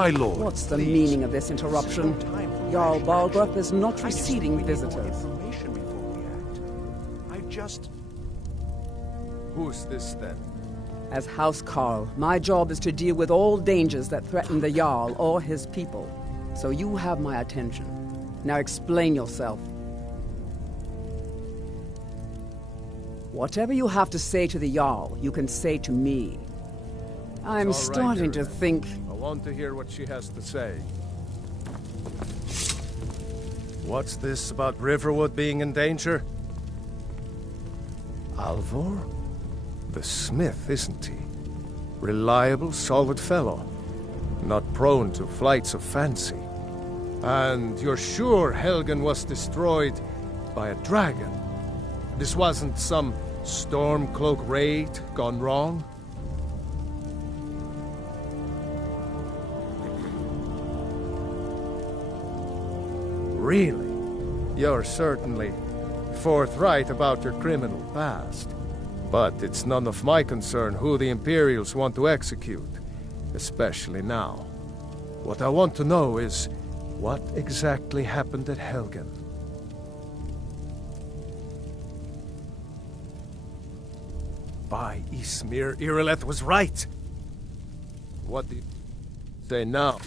My lord, What's the please. meaning of this interruption? Jarl Balgruuf is not receiving visitors. Information before we act. I just... Who's this then? As House Carl, my job is to deal with all dangers that threaten the Jarl or his people. So you have my attention. Now explain yourself. Whatever you have to say to the Jarl, you can say to me. I'm It's all right, starting to Ireland. think... I want to hear what she has to say. What's this about Riverwood being in danger? Alvor? The smith, isn't he? Reliable, solid fellow. Not prone to flights of fancy. And you're sure Helgen was destroyed by a dragon? This wasn't some Stormcloak raid gone wrong? Really? You're certainly forthright about your criminal past. But it's none of my concern who the Imperials want to execute, especially now. What I want to know is, what exactly happened at Helgen? By Ysmir, Irileth was right! What do you say now,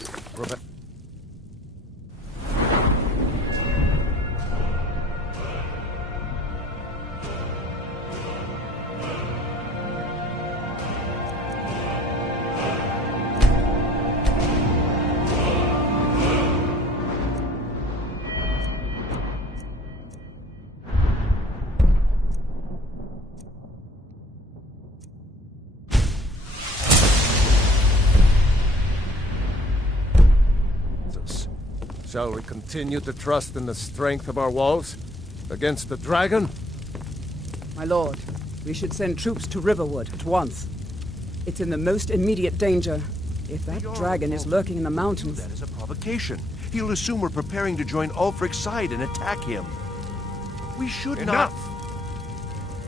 Shall we continue to trust in the strength of our walls? Against the dragon? My lord, we should send troops to Riverwood at once. It's in the most immediate danger. If that dragon is lurking in the mountains... That is a provocation. He'll assume we're preparing to join Ulfric's side and attack him. We should Enough!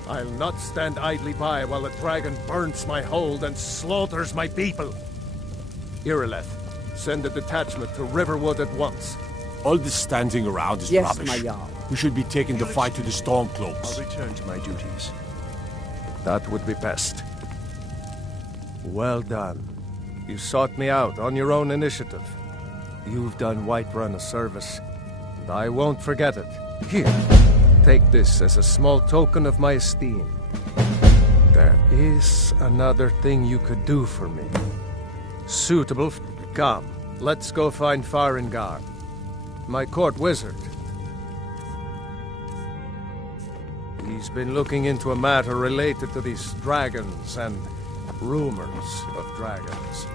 not... I'll not stand idly by while the dragon burns my hold and slaughters my people. Irileth, send a detachment to Riverwood at once. All this standing around is Yes, rubbish. my Jarl. We should be taking the fight to the I'll Stormcloaks. return to my duties. That would be best. Well done. You sought me out on your own initiative. You've done Whiterun a service, and I won't forget it. Here, take this as a small token of my esteem. There is another thing you could do for me. Suitable. Come, let's go find Farengar, my court wizard. He's been looking into a matter related to these dragons and rumors of dragons.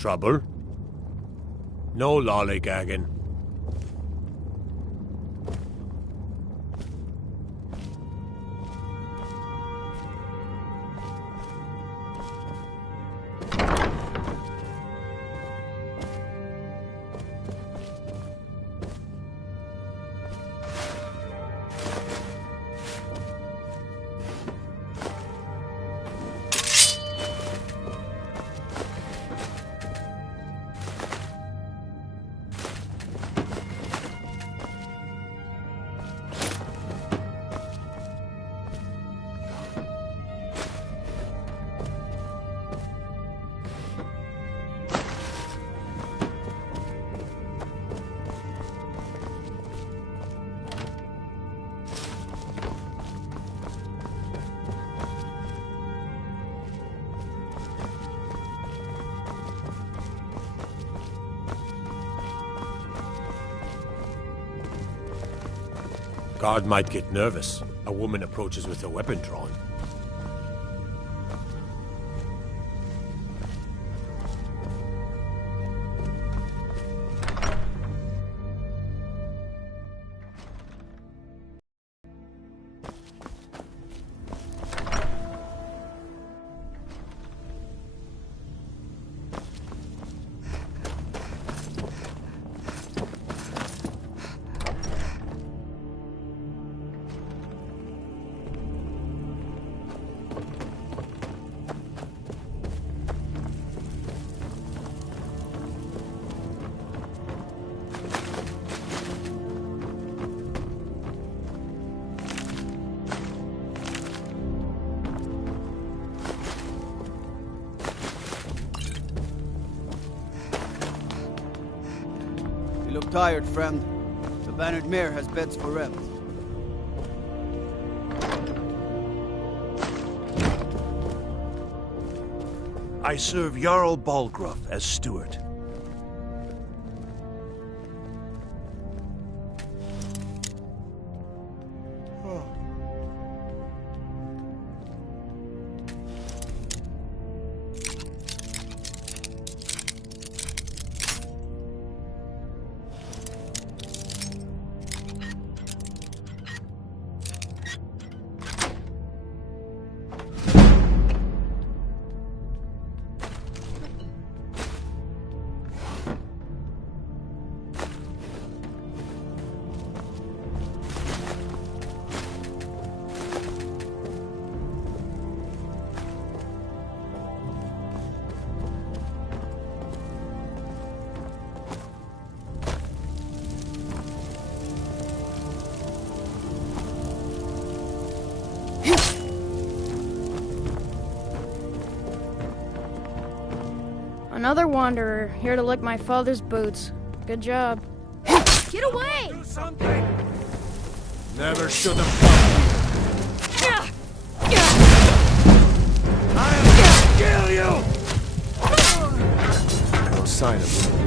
Trouble? No lollygagging. Guard might get nervous. A woman approaches with her weapon drawn. You look tired, friend. The Bannered Mare has beds for rent. I serve Jarl Balgruuf as steward. Another wanderer, here to lick my father's boots. Good job. Get away! Do something! Never should have come. I'll kill you! No sign of him.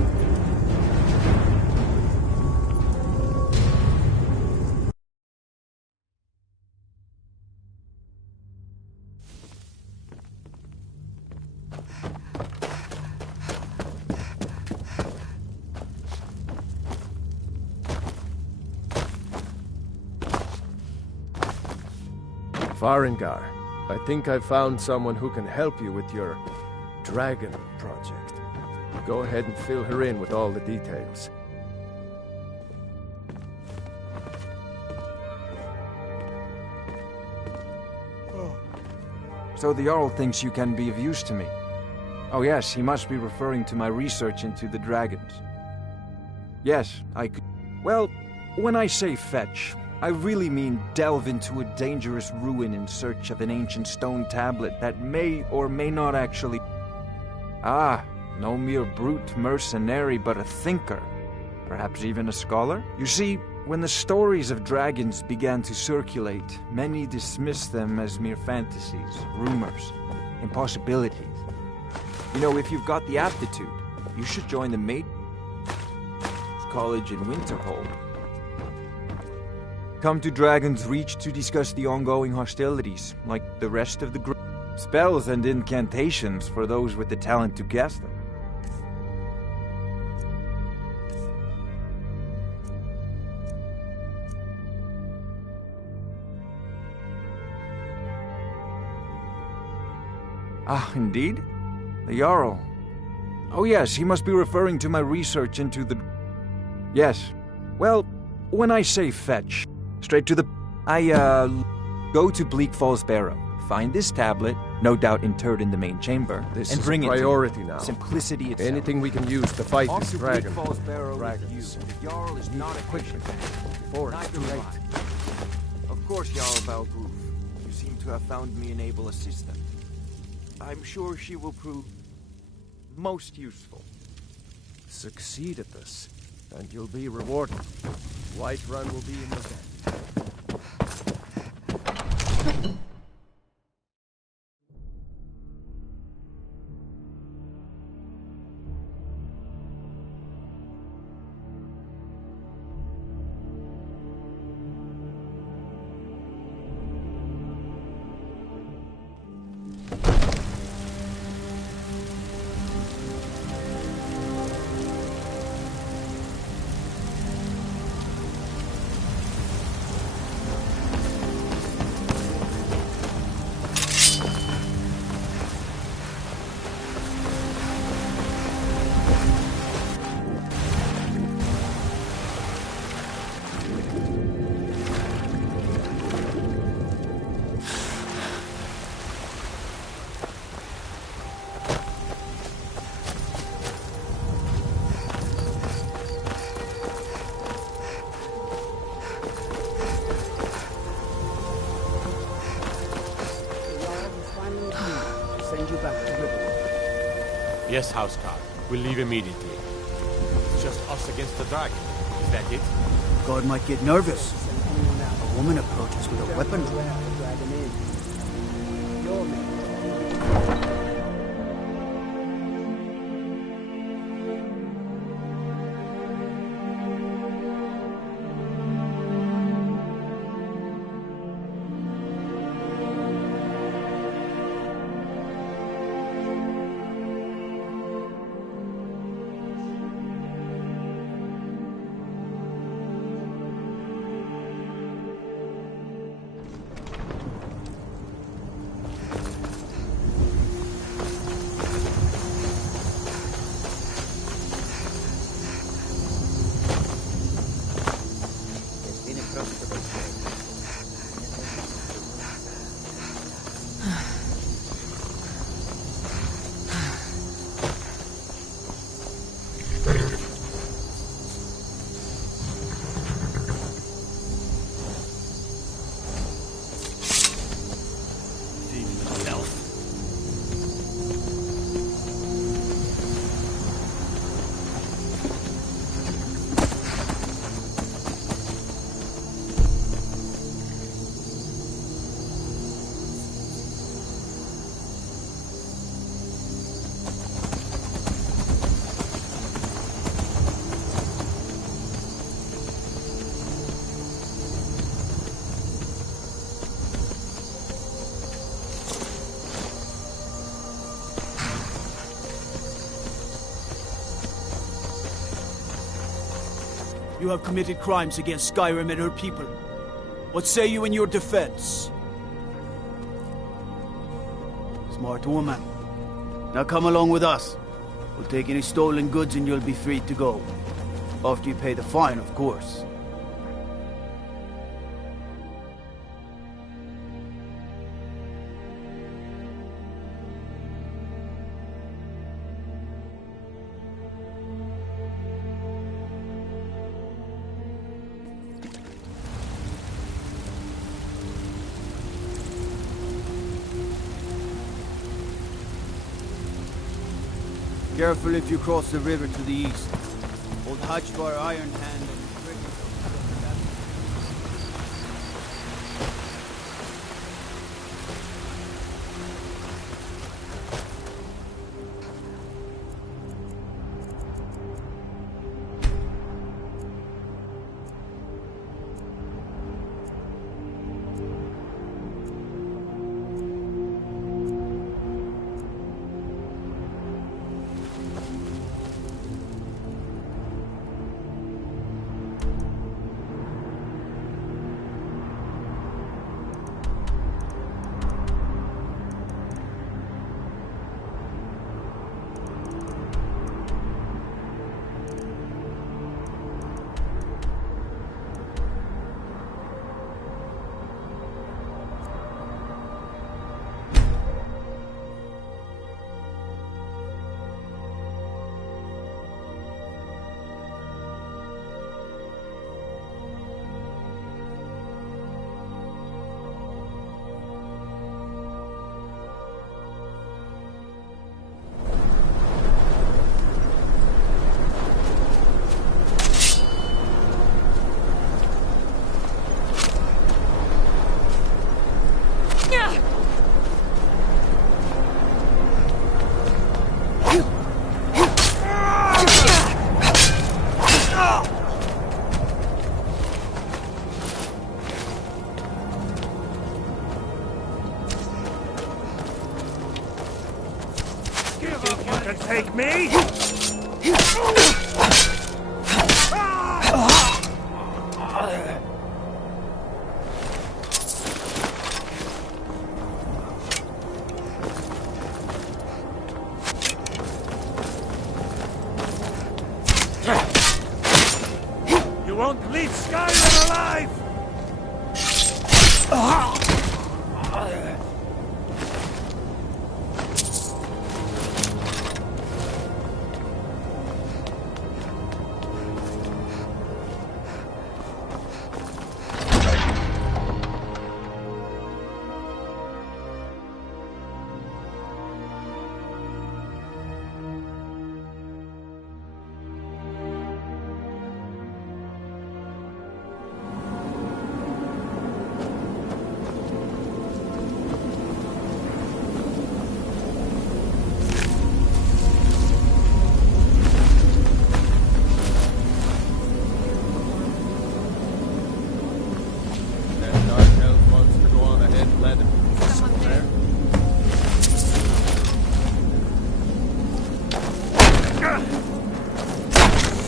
Farengar, I think I found someone who can help you with your dragon project. Go ahead and fill her in with all the details. So the Jarl thinks you can be of use to me. Oh yes, he must be referring to my research into the dragons. Yes, I could... Well, when I say fetch, I really mean delve into a dangerous ruin in search of an ancient stone tablet that may or may not actually... Ah, no mere brute mercenary, but a thinker. Perhaps even a scholar? You see, when the stories of dragons began to circulate, many dismissed them as mere fantasies, rumors, impossibilities. You know, if you've got the aptitude, you should join the Maid College in Winterhold. Come to Dragon's Reach to discuss the ongoing hostilities, like the rest of the group. Spells and incantations for those with the talent to cast them. Ah, indeed? The Jarl. Oh yes, he must be referring to my research into the... Yes. Well, when I say fetch, straight to the... Go to Bleak Falls Barrow. Find this tablet, no doubt interred in the main chamber, This and is bring a it to priority me. now. Simplicity itself. Anything we can use to fight Off this to dragon. Bleak Falls Barrow Dragons. with you. The Jarl is not a quick Before it's too late. Of course, Jarl Valgroof. You seem to have found me an able assistant. I'm sure she will prove most useful. Succeed at this, and you'll be rewarded. Whiterun will be in the den. Send you back to Riverwood. Yes, Housecarl. We'll leave immediately. It's just us against the dragon. Is that it? God might get nervous. A woman approaches with a weapon. You have committed crimes against Skyrim and her people. What say you in your defense? Smart woman. Now come along with us. We'll take any stolen goods and you'll be free to go. After you pay the fine, of course. Careful if you cross the river to the east. Old Hajbar Iron Hand and Britain. can take me! You won't leave Skyrim alive!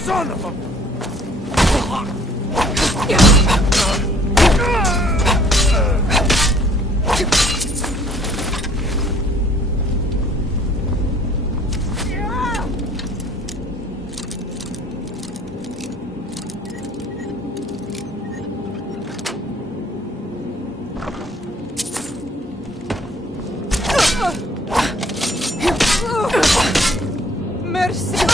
Son of a... Merci.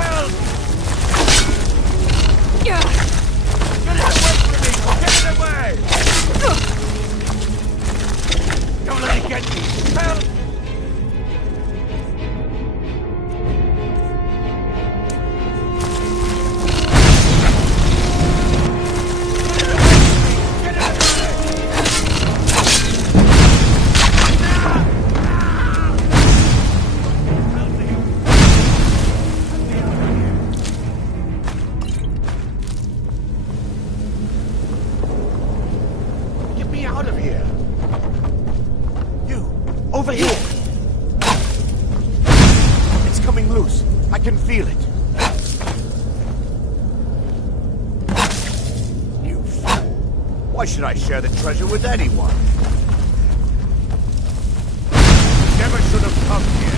Help! Get it away from me! Get it away! Don't let it get me! Help! Out of here! You! Over here! It's coming loose. I can feel it. You fool! Why should I share the treasure with anyone? Never should have come here.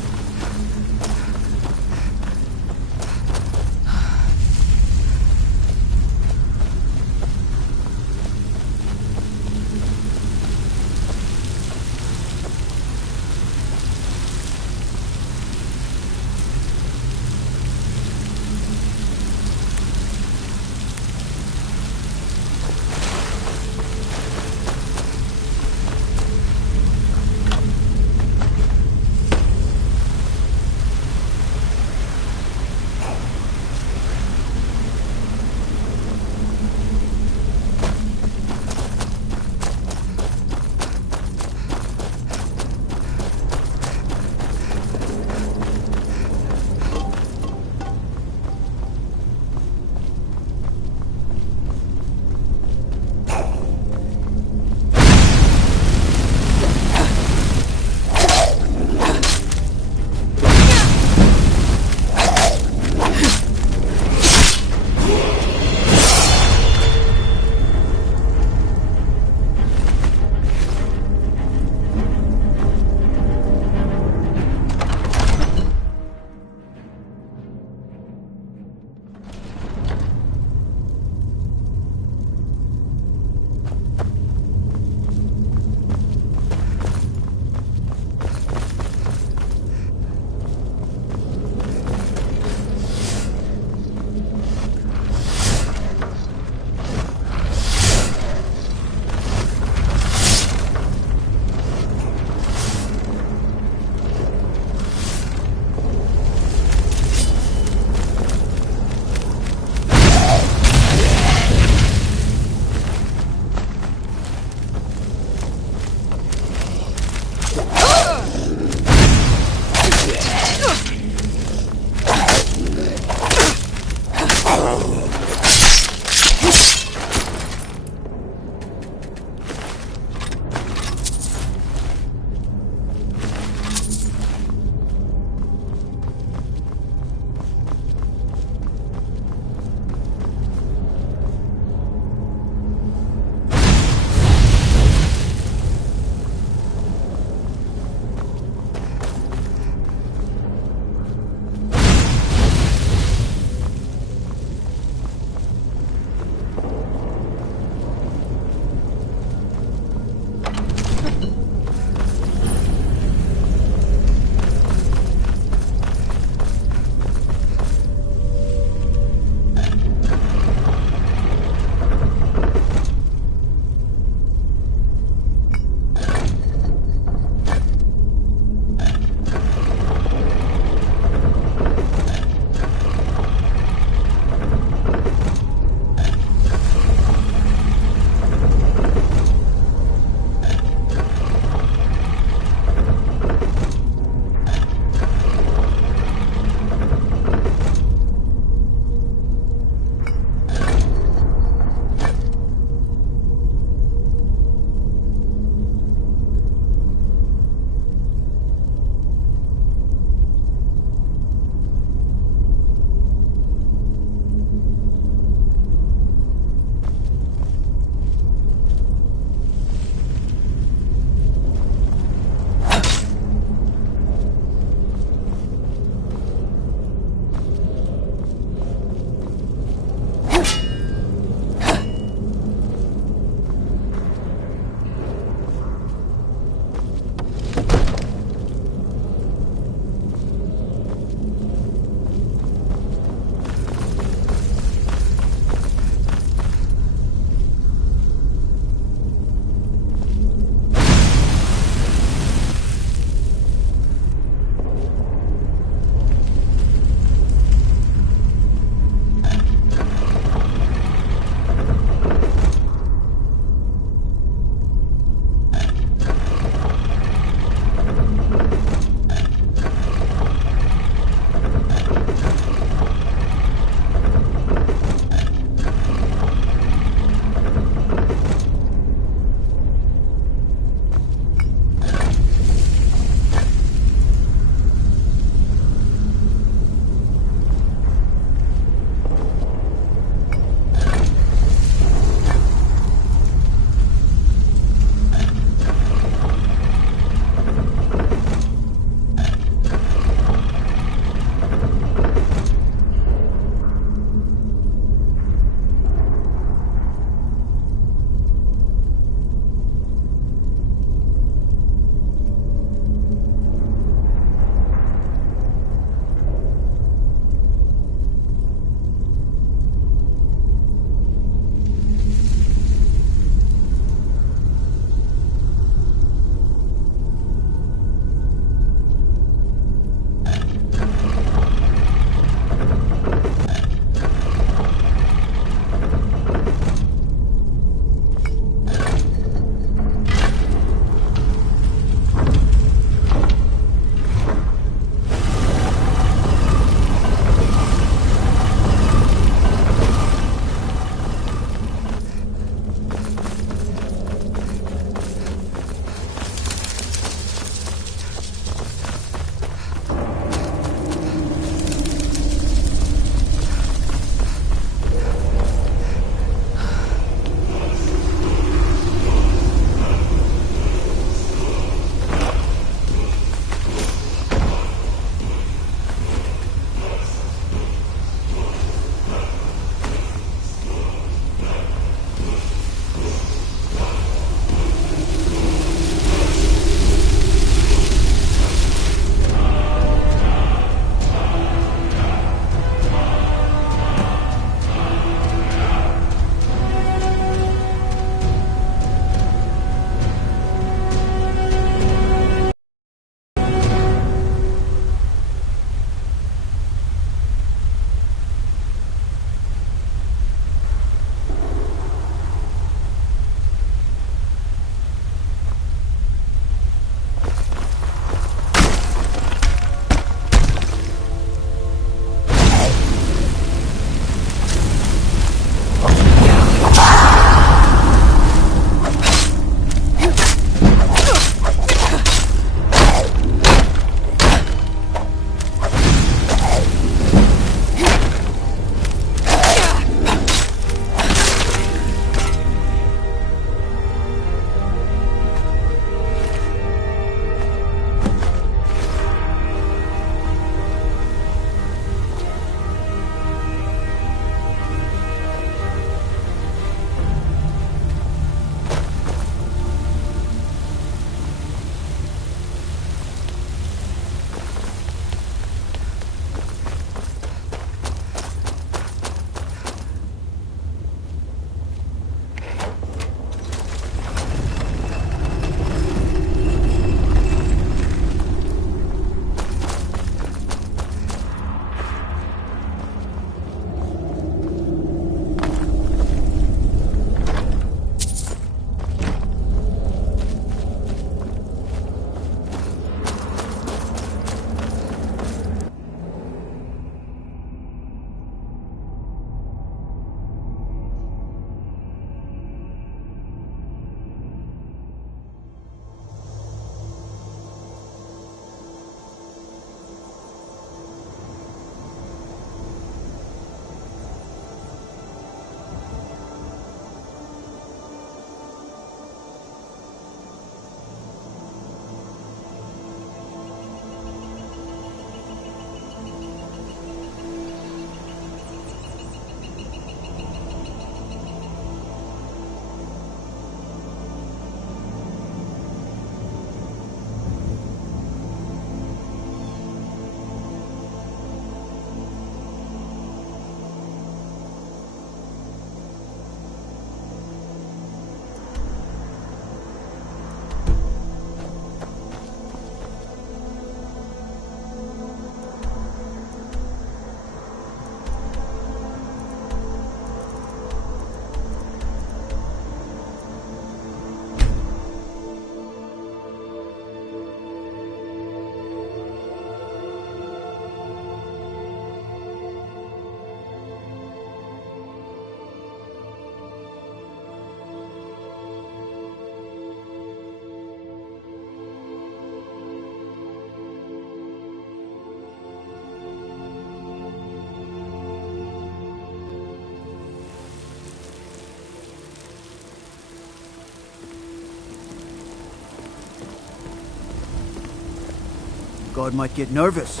guard might get nervous.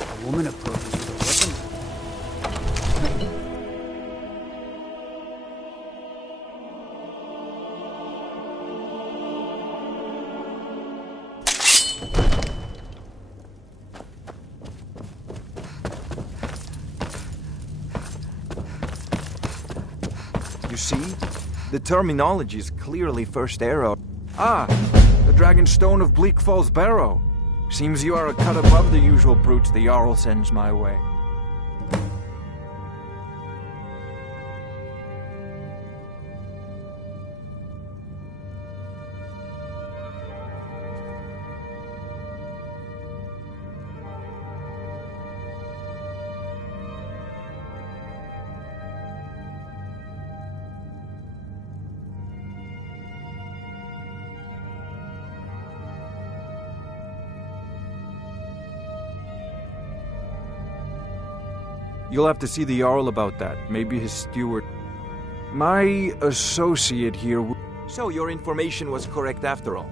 A woman approaches with a weapon. You see? The terminology is clearly First Arrow. Ah! The Dragon Stone of Bleak Falls Barrow. Seems you are a cut above the usual brutes the Jarl sends my way. You'll have to see the Jarl about that. Maybe his steward. My associate here. So your information was correct after all.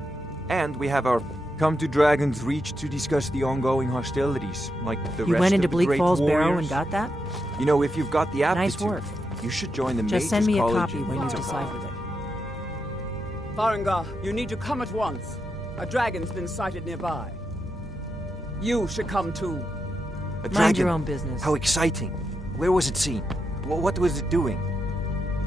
And we have our come to Dragon's Reach to discuss the ongoing hostilities, like the You rest went into of the Bleak great Falls warriors. Barrow and got that? You know, if you've got the Nice aptitude, work. you should join the Just send Mages me a College copy in when you've Winter. deciphered it. Farengar, you need to come at once. A dragon's been sighted nearby. You should come too. A Mind dragon? your own business. How exciting. Where was it seen? What was it doing?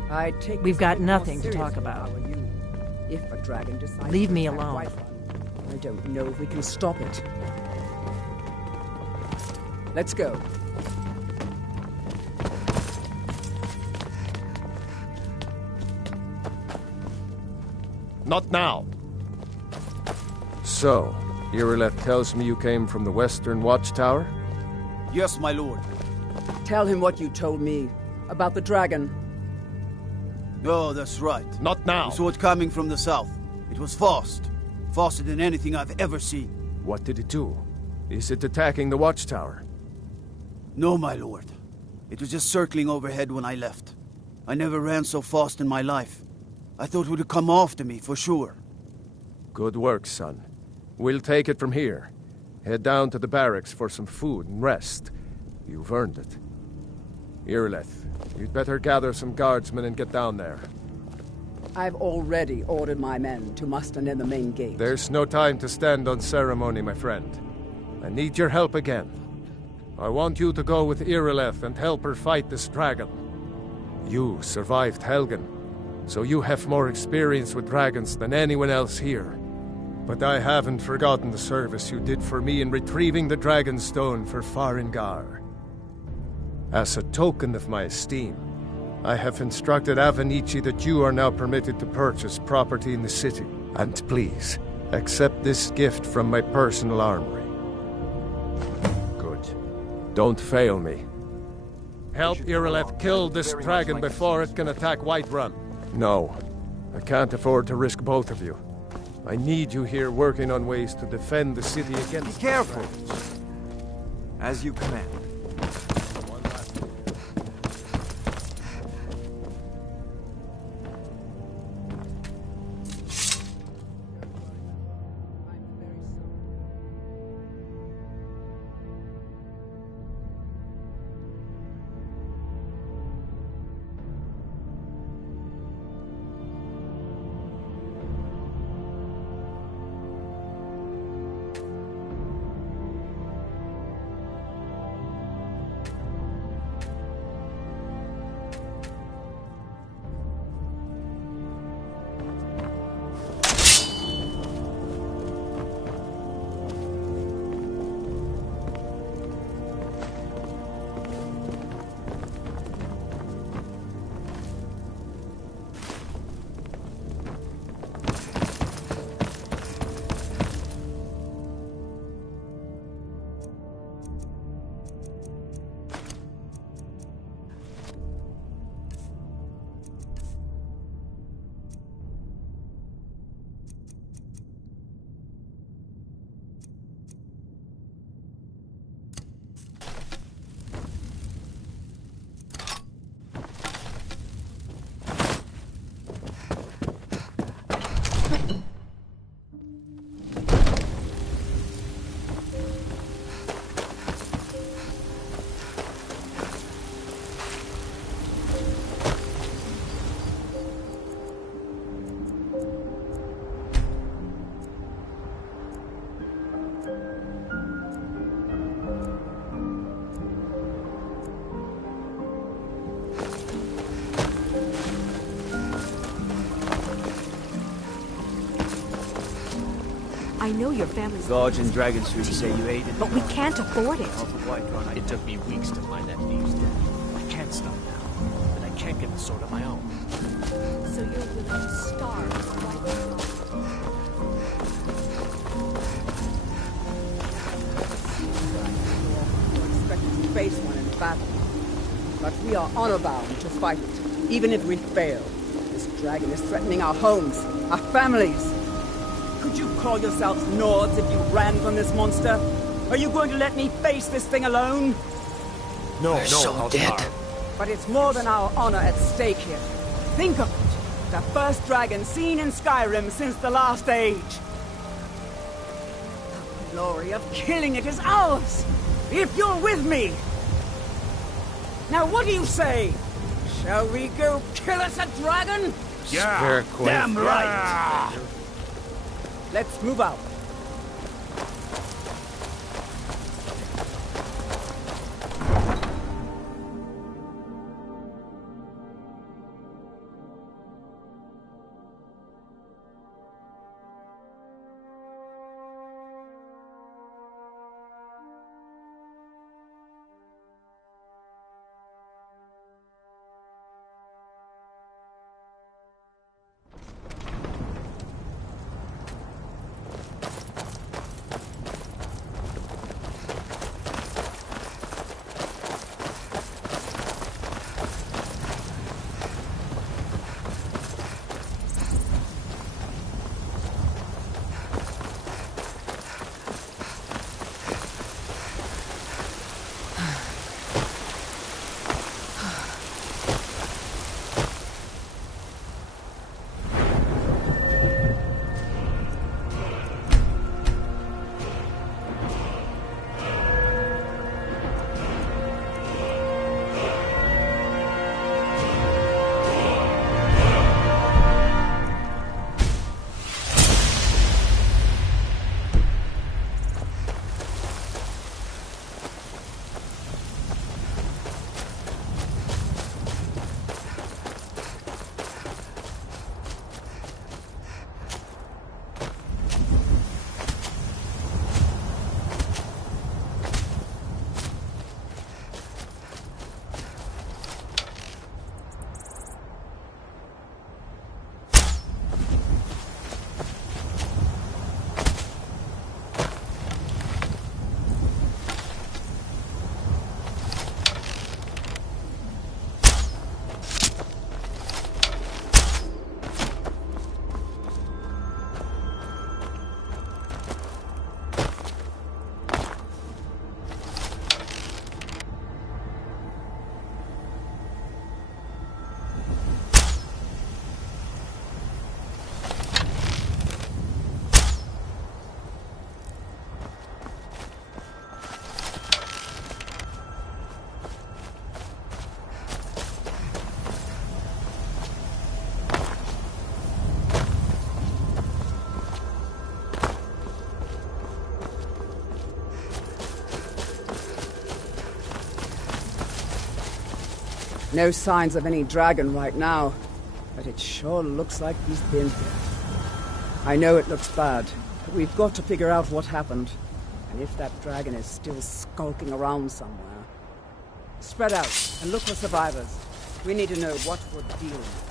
I take We've this got a bit more nothing to talk seriously about. if I were you. If a dragon decides Leave to me attack alone. Whiterun, I don't know if we can stop it. Let's go. Not now. So, Irileth tells me you came from the Western Watchtower? Yes, my lord. Tell him what you told me about the dragon. Oh, that's right. Not now. We saw it coming from the south. It was fast. Faster than anything I've ever seen. What did it do? Is it attacking the Watchtower? No, my lord. It was just circling overhead when I left. I never ran so fast in my life. I thought it would come after me, for sure. Good work, son. We'll take it from here. Head down to the barracks for some food and rest. You've earned it. Irileth, you'd better gather some guardsmen and get down there. I've already ordered my men to muster near the main gate. There's no time to stand on ceremony, my friend. I need your help again. I want you to go with Irileth and help her fight this dragon. You survived Helgen, so you have more experience with dragons than anyone else here. But I haven't forgotten the service you did for me in retrieving the Dragon Stone for Farengar. As a token of my esteem, I have instructed Avenici that you are now permitted to purchase property in the city. And please, accept this gift from my personal armory. Good. Don't fail me. Help Irileth kill this dragon before it can attack Whiterun. No, I can't afford to risk both of you. I need you here working on ways to defend the city against... Be careful! As you command. I know your family's... Guards and dragons who say you ate it. But we can't afford it. It took me weeks to find that thieves' den. I can't stop now, but I can't get the sword on my own. So you're willing to starve for White You're expected to face one in battle. But we are honor-bound to fight it, even if we fail. This dragon is threatening our homes, our families. Could you call yourselves Nords if you ran from this monster? Are you going to let me face this thing alone? No, so dead. But it's more than our honor at stake here. Think of it. The first dragon seen in Skyrim since the last age. The glory of killing it is ours, if you're with me. Now what do you say? Shall we go kill us a dragon? Yeah, Damn right. Let's move out. No signs of any dragon right now, but it sure looks like he's been here. I know it looks bad, but we've got to figure out what happened, and if that dragon is still skulking around somewhere. Spread out and look for survivors. We need to know what we're dealing with.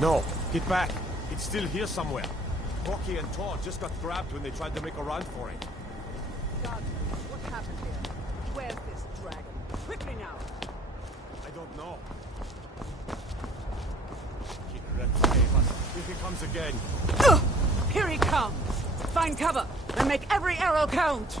No, get back. It's still here somewhere. Bucky and Todd just got grabbed when they tried to make a run for it. God, what happened here? Where's this dragon? Quickly now! I don't know. Keep ready to save us if he comes again. Here he comes! Find cover and make every arrow count!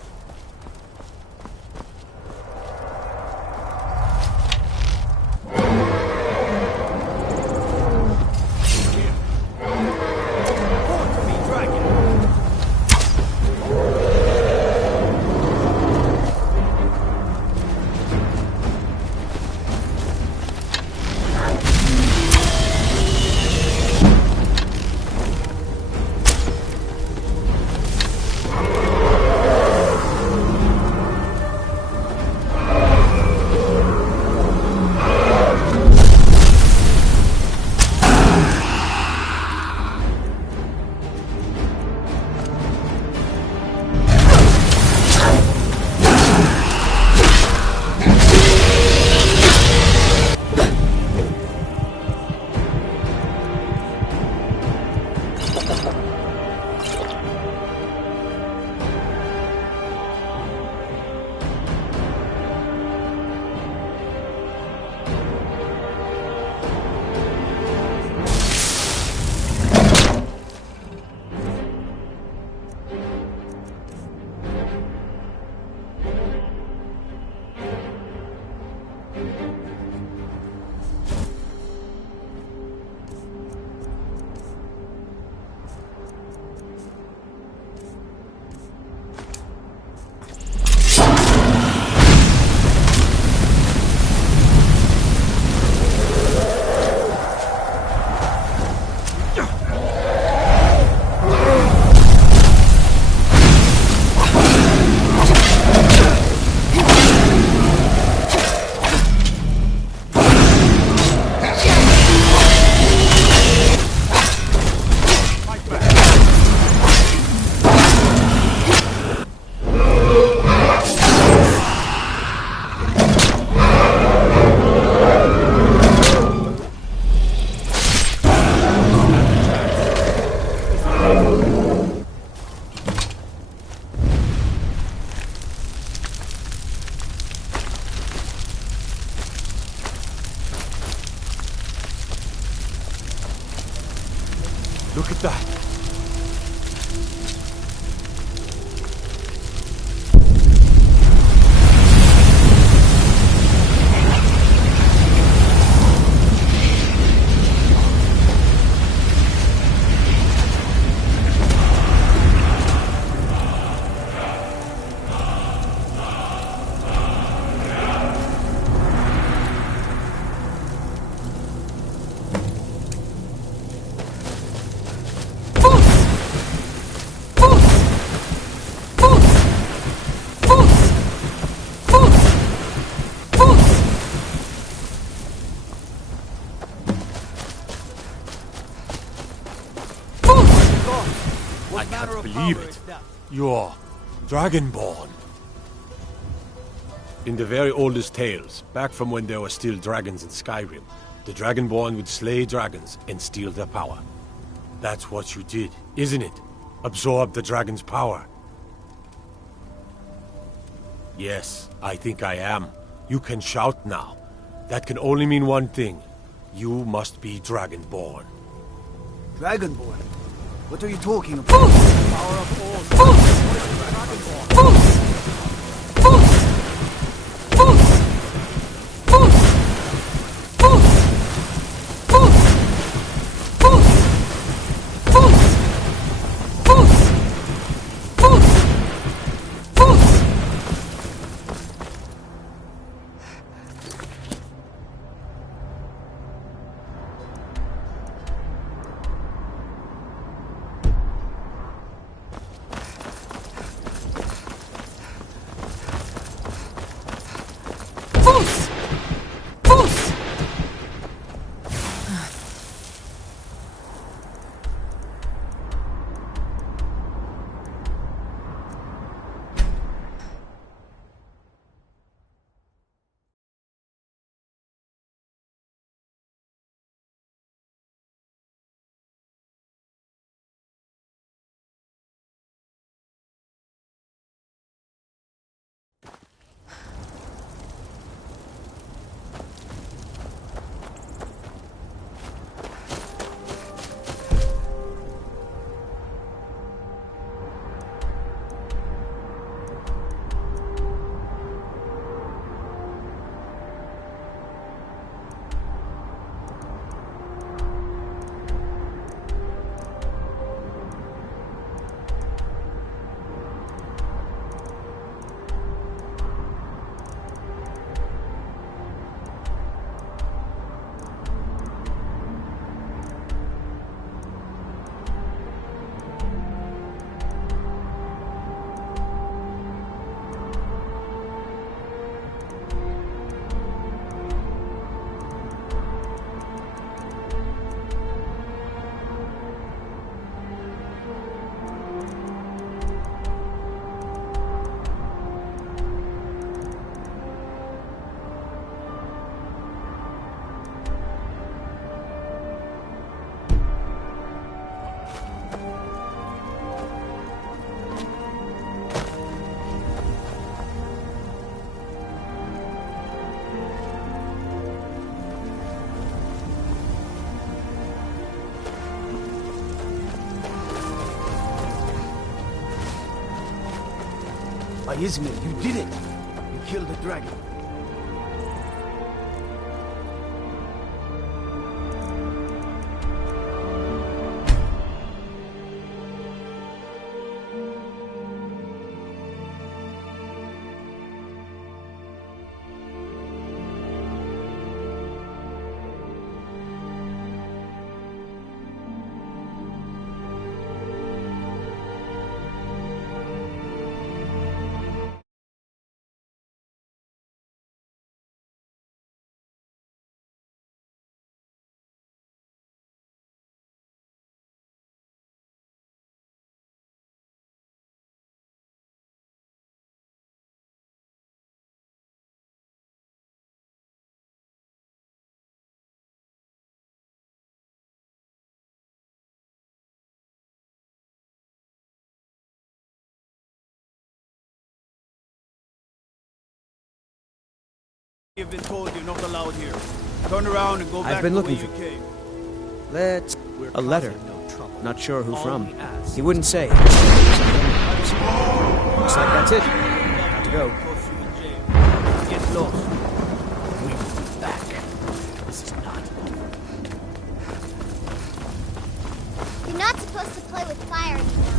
Look at that. I can't believe it. You're Dragonborn. In the very oldest tales, back from when there were still dragons in Skyrim, the Dragonborn would slay dragons and steal their power. That's what you did, isn't it? Absorb the dragon's power. Yes, I think I am. You can shout now. That can only mean one thing. You must be Dragonborn. Dragonborn? What are you talking about? Power of all. Dragonborn. Ismail, you did it! You killed the dragon. You've been told you're not allowed here. Turn around and go back I've been the way looking you for came. a letter. Not sure who from. He wouldn't say. Looks like that's it. Got to go. Get lost. We will be back. This is not. You're not supposed to play with fire, you know.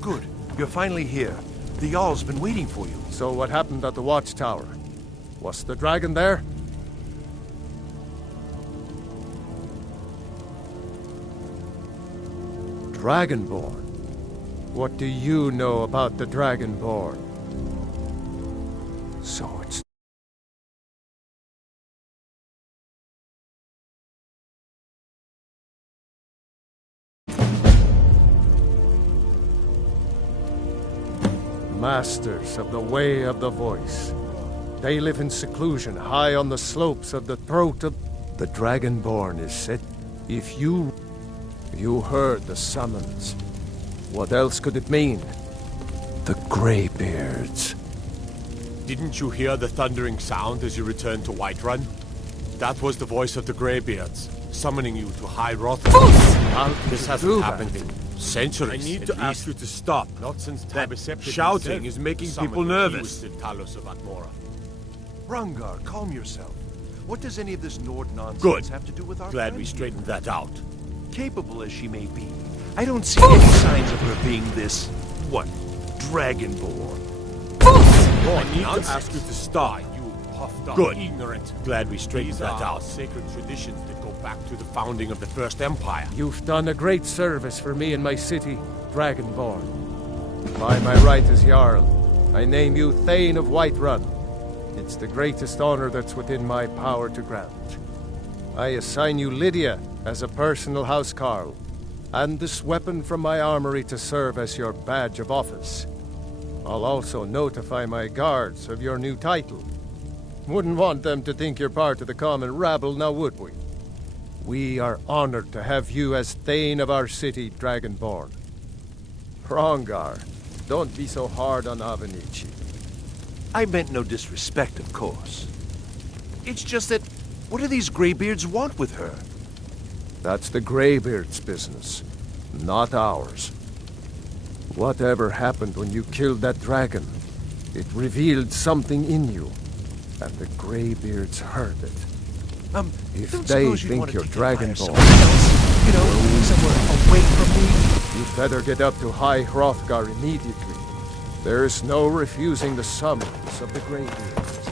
Good. You're finally here. The Jarl's been waiting for you. So what happened at the watchtower? Was the dragon there? Dragonborn? What do you know about the Dragonborn? So it's... Masters of the Way of the Voice. They live in seclusion high on the slopes of the throat of... The Dragonborn is said... If you heard the summons. What else could it mean? The Greybeards. Didn't you hear the thundering sound as you returned to Whiterun? That was the voice of the Greybeards, summoning you to High Wrath. This hasn't happened in centuries. I need to ask you to stop. Not since that shouting is making people nervous. Talos of Atmora. Rungar, calm yourself. What does any of this Nord nonsense Good. have to do with our Glad friend we here? straightened that out. Capable as she may be, I don't see any signs of her being this, what, Dragonborn. I need to ask you to stop. You puffed up, ignorant. Glad we straightened that out. Sacred traditions that go back to the founding of the First Empire. You've done a great service for me and my city, Dragonborn. By my right as Jarl, I name you Thane of Whiterun. It's the greatest honor that's within my power to grant. I assign you Lydia as a personal housecarl, and this weapon from my armory to serve as your badge of office. I'll also notify my guards of your new title. Wouldn't want them to think you're part of the common rabble, now would we? We are honored to have you as Thane of our city, Dragonborn. Hrongar, don't be so hard on Avenici. I meant no disrespect, of course. It's just that, what do these Greybeards want with her? That's the Greybeards' business, not ours. Whatever happened when you killed that dragon, it revealed something in you, and the Greybeards heard it. If don't they suppose you'd think want to you're take advice Dragonborn, somewhere else, you know, somewhere away from me. you'd better get up to High Hrothgar immediately. There's no refusing the summons of the Greybeards.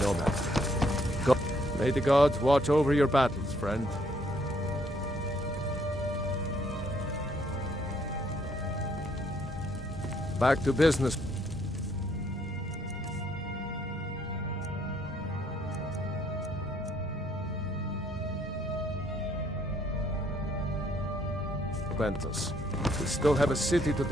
No matter. Go. May the gods watch over your battles, friend. Back to business. Ventus. We still have a city to...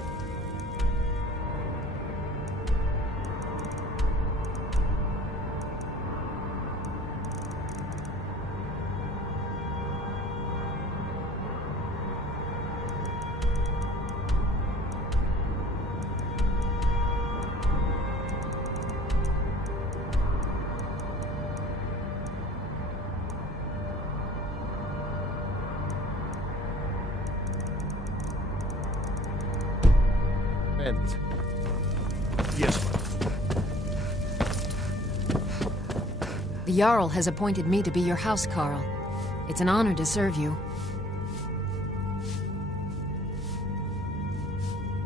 Yes, The Jarl has appointed me to be your housecarl. It's an honor to serve you.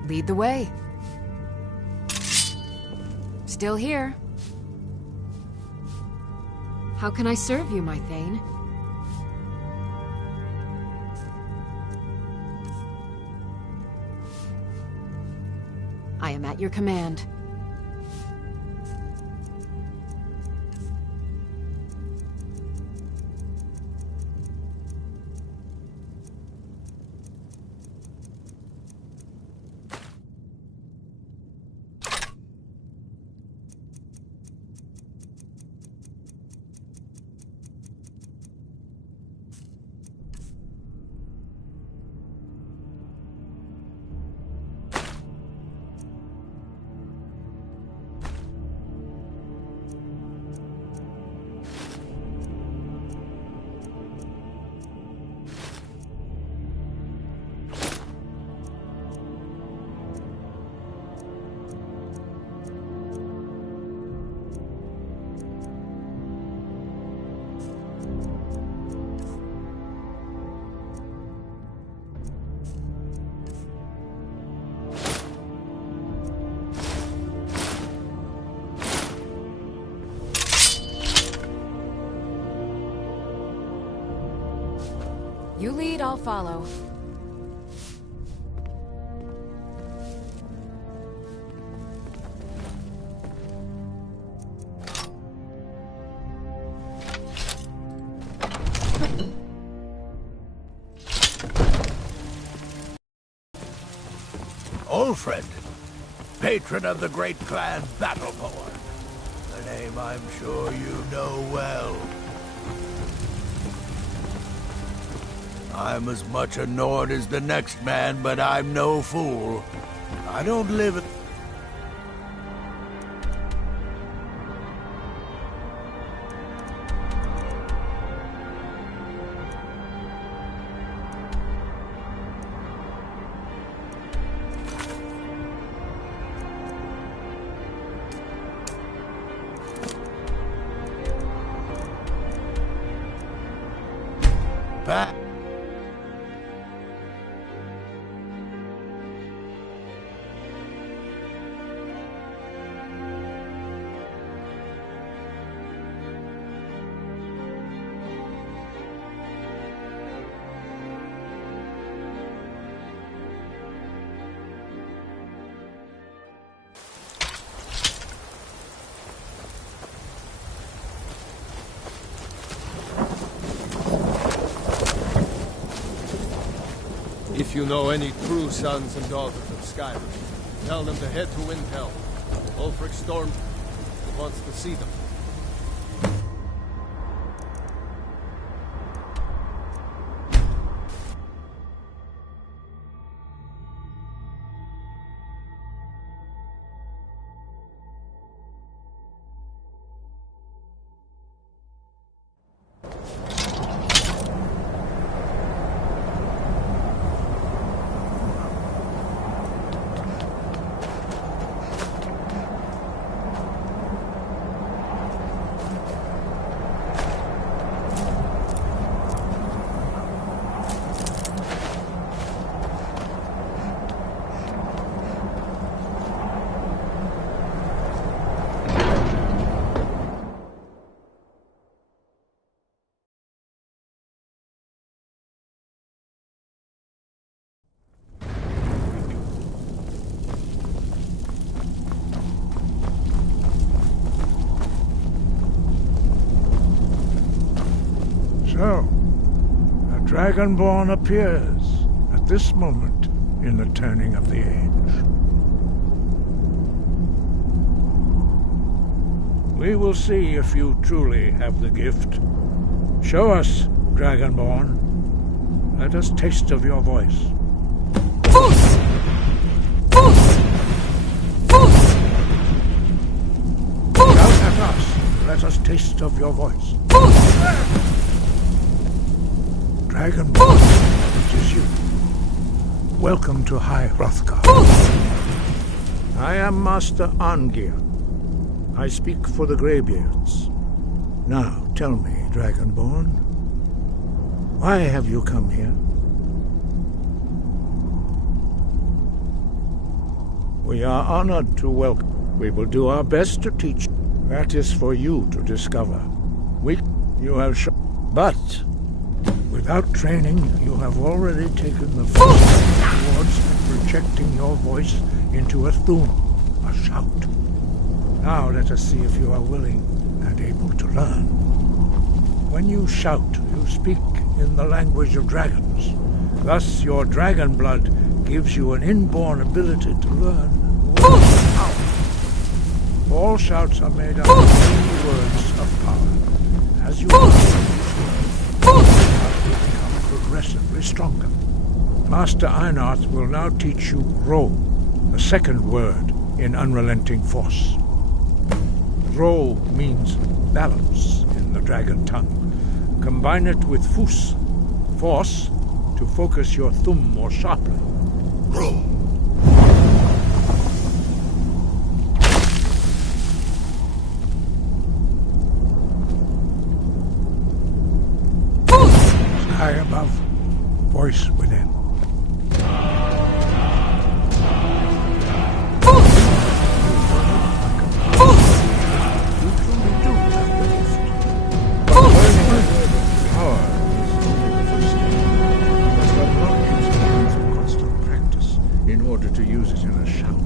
Lead the way. Still here. How can I serve you, my Thane? your command. You lead, I'll follow. Old friend, patron of the great clan Battleborn. A name I'm sure you know well. I'm as much a Nord as the next man, but I'm no fool. I don't live at... Back. If you know any true sons and daughters of Skyrim, tell them to head to Windhelm. Ulfric Storm wants to see them. So, a Dragonborn appears at this moment in the turning of the age. We will see if you truly have the gift. Show us, Dragonborn. Let us taste of your voice. Foos! Foos! Foos! Foos! Shout at us. Let us taste of your voice. Foos! Dragonborn, it is you. Welcome to High Hrothgar. I am Master Arngir. I speak for the Greybeards. Now, tell me, Dragonborn, why have you come here? We are honored to welcome. We will do our best to teach. That is for you to discover. You have shown. But without training, you have already taken the first step towards projecting your voice into a Thun. a shout. Now let us see if you are willing and able to learn. When you shout, you speak in the language of dragons. Thus, your dragon blood gives you an inborn ability to learn. All shouts are made up of 3 words of power. As you learn each word, you will become progressively stronger. Master Einarth will now teach you Ro, the second word in Unrelenting Force. Ro means balance in the dragon tongue. Combine it with Fus, force, to focus your thumb more sharply. Ro. Sky above, voice within. To use it in a shout.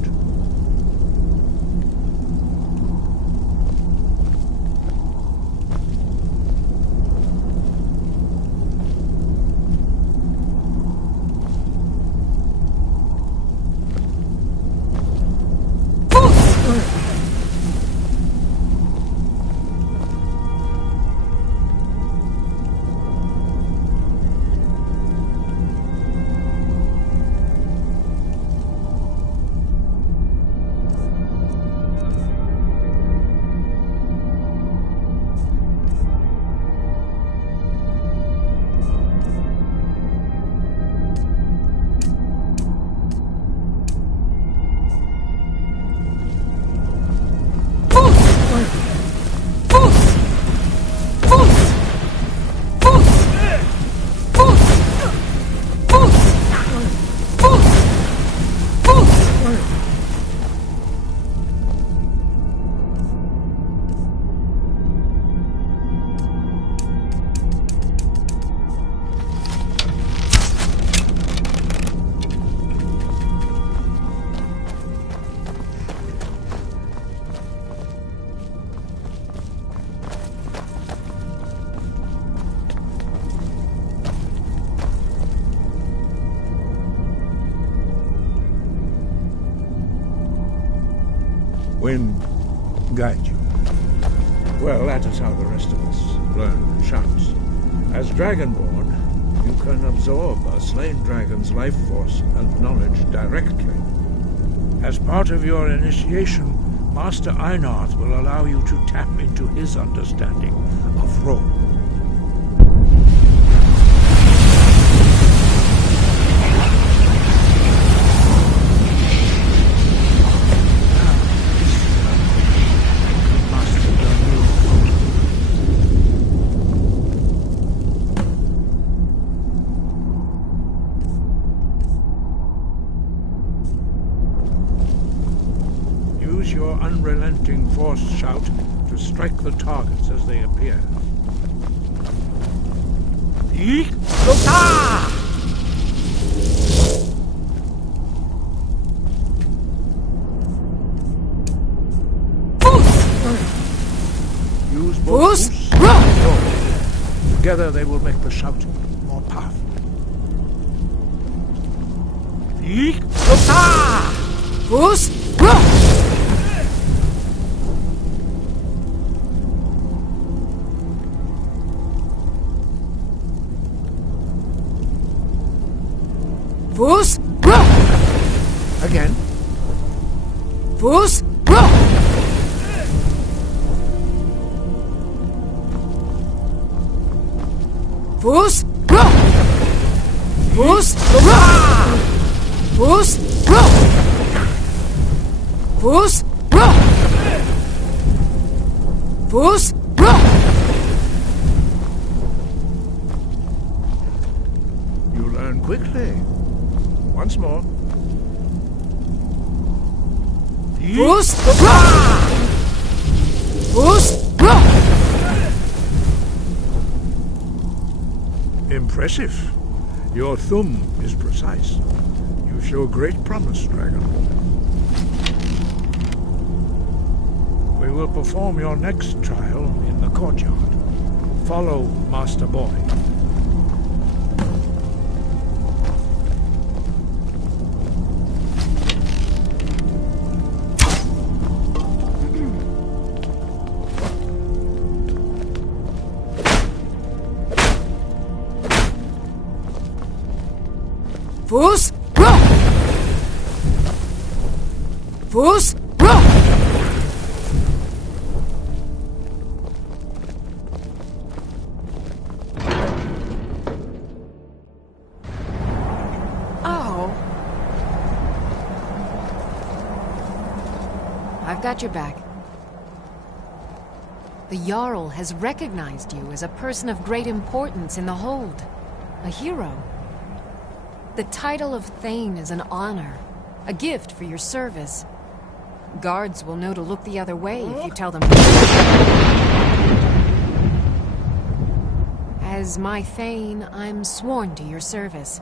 Wind guide you. Well, that is how the rest of us learn shouts. As Dragonborn, you can absorb a slain dragon's life force and knowledge directly. As part of your initiation, Master Einarth will allow you to tap into his understanding of Ro. Use your unrelenting force shout to strike the targets as they appear. Use both boost and roll. Together they will make the shout more powerful. Boost! Roll! Boost! Roll! Again. Boost! Roll! Boost! Roll! Boost! Roll! Boost! Roll! Boost! Roll! Boost! Roll! You learn quickly. Once more. Boost! Roll! Boost! Roll! Impressive. Your thumb is precise. You show great promise, Dragon. will perform your next trial in the courtyard. Follow Master Boy. Fus, row! Fus, row! Oh. I've got your back. The Jarl has recognized you as a person of great importance in the Hold. A hero. The title of Thane is an honor, a gift for your service. Guards will know to look the other way if you tell them. As my Thane, I'm sworn to your service.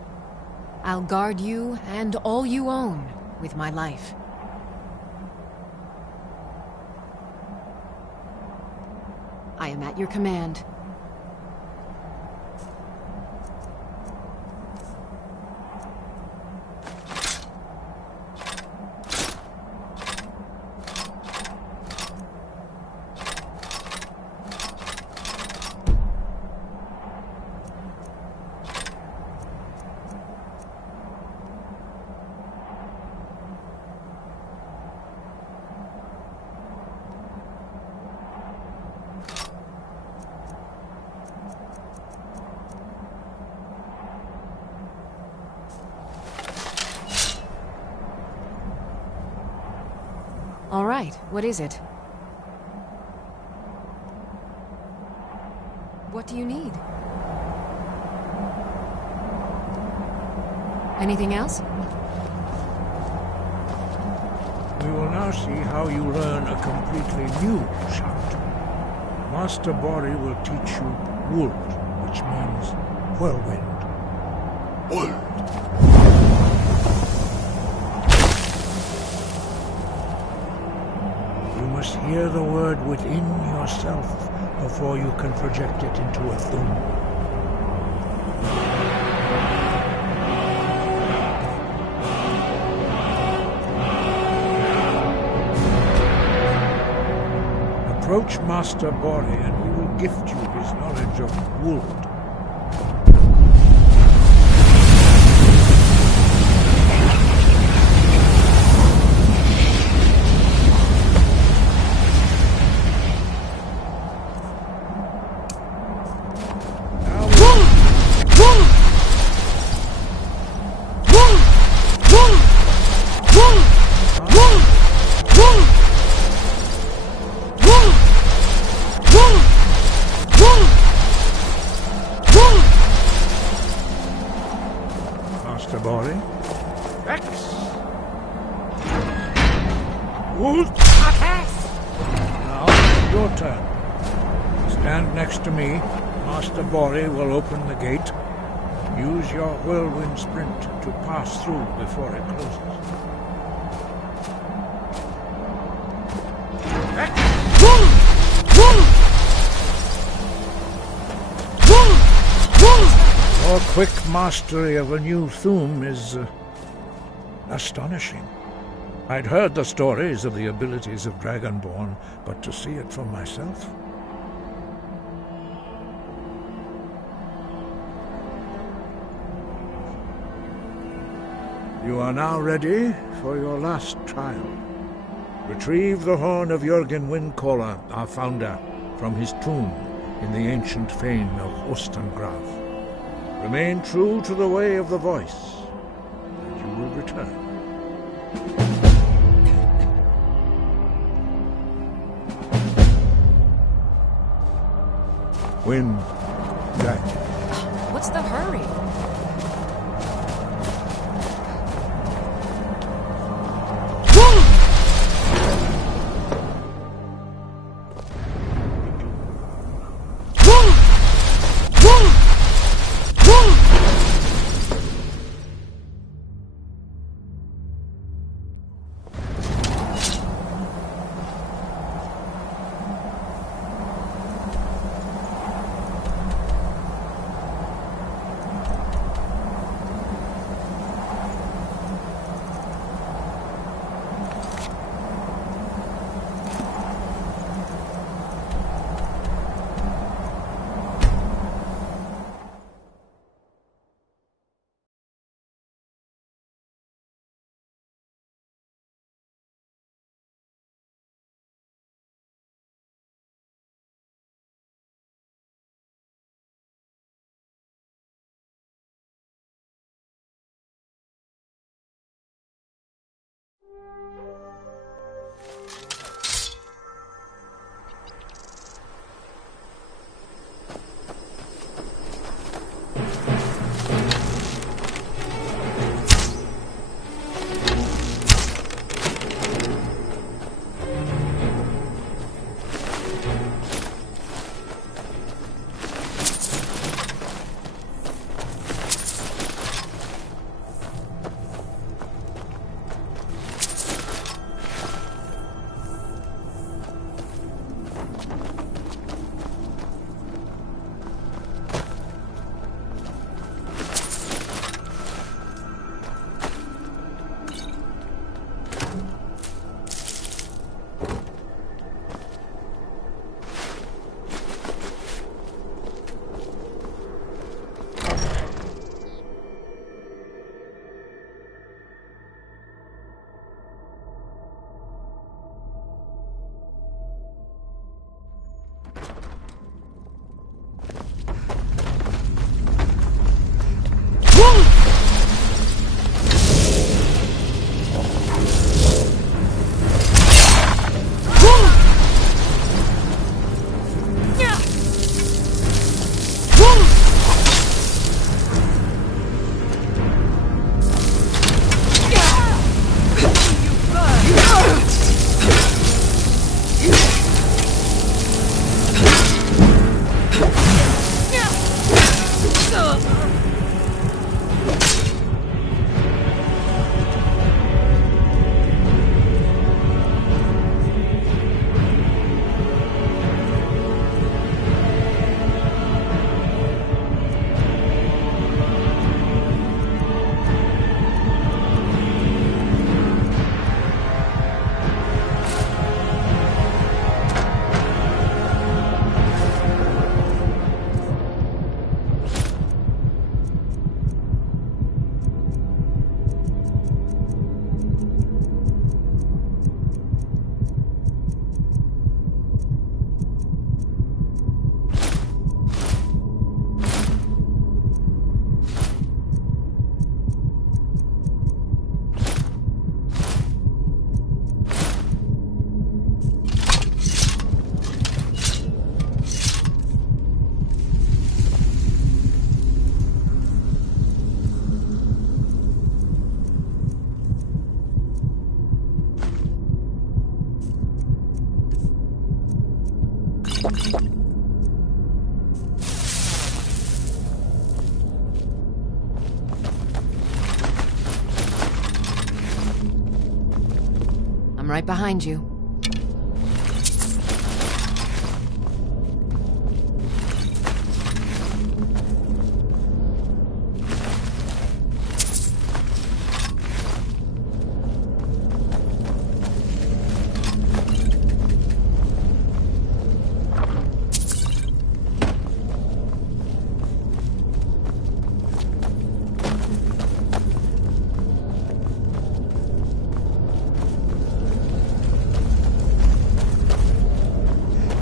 I'll guard you and all you own with my life. I am at your command. All right, what is it? What do you need? Anything else? We will now see how you learn a completely new shout. Master Bori will teach you Wold, which means whirlwind. Wold! You must hear the word within yourself before you can project it into a thum. Approach Master Bori and he will gift you his knowledge of Wold. Master Bori. X. Wold. Now, your turn. Stand next to me. Master Bori will open the gate. Use your whirlwind sprint to pass through before it closes. Your quick mastery of a new thum is astonishing. I'd heard the stories of the abilities of Dragonborn, but to see it for myself... You are now ready for your last trial. Retrieve the horn of Jürgen Windcaller, our founder, from his tomb in the ancient fane of Ostengraf. Remain true to the way of the voice, and you will return. Wind, Jack. What's the hurry? I'm right behind you.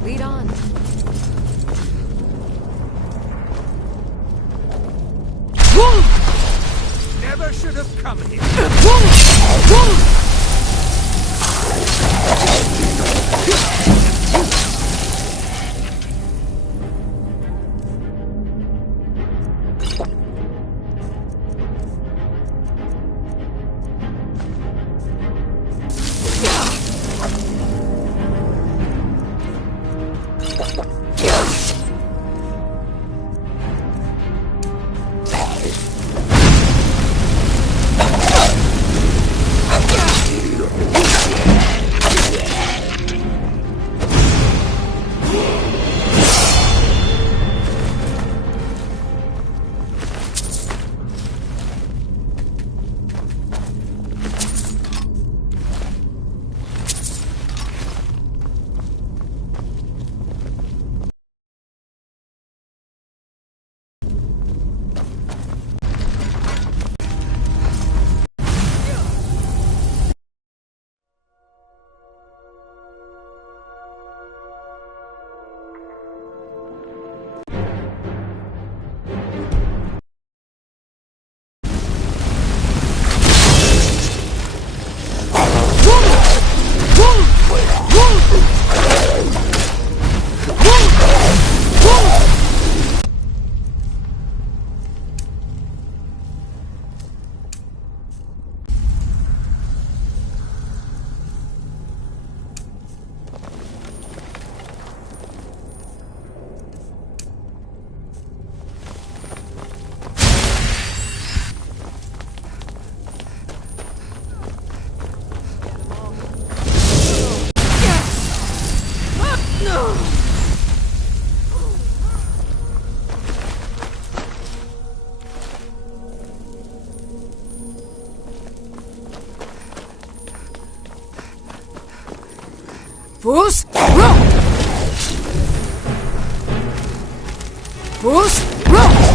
Lead on. Never should have come here. Fools! Run! Fools! Run!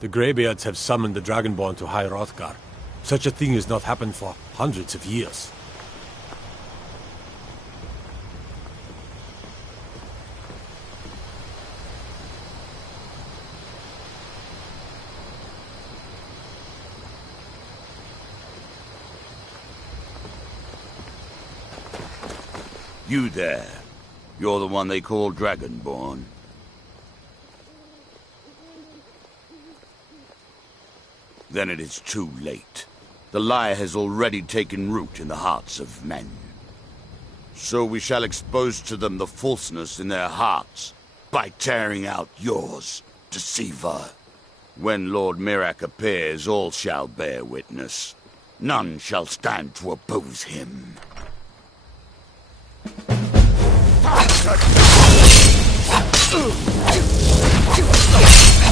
The Greybeards have summoned the Dragonborn to High Hrothgar. Such a thing has not happened for hundreds of years. You there. You're the one they call Dragonborn. Then it is too late. The lie has already taken root in the hearts of men. So we shall expose to them the falseness in their hearts by tearing out yours, deceiver. When Lord Mirak appears, all shall bear witness. None shall stand to oppose him.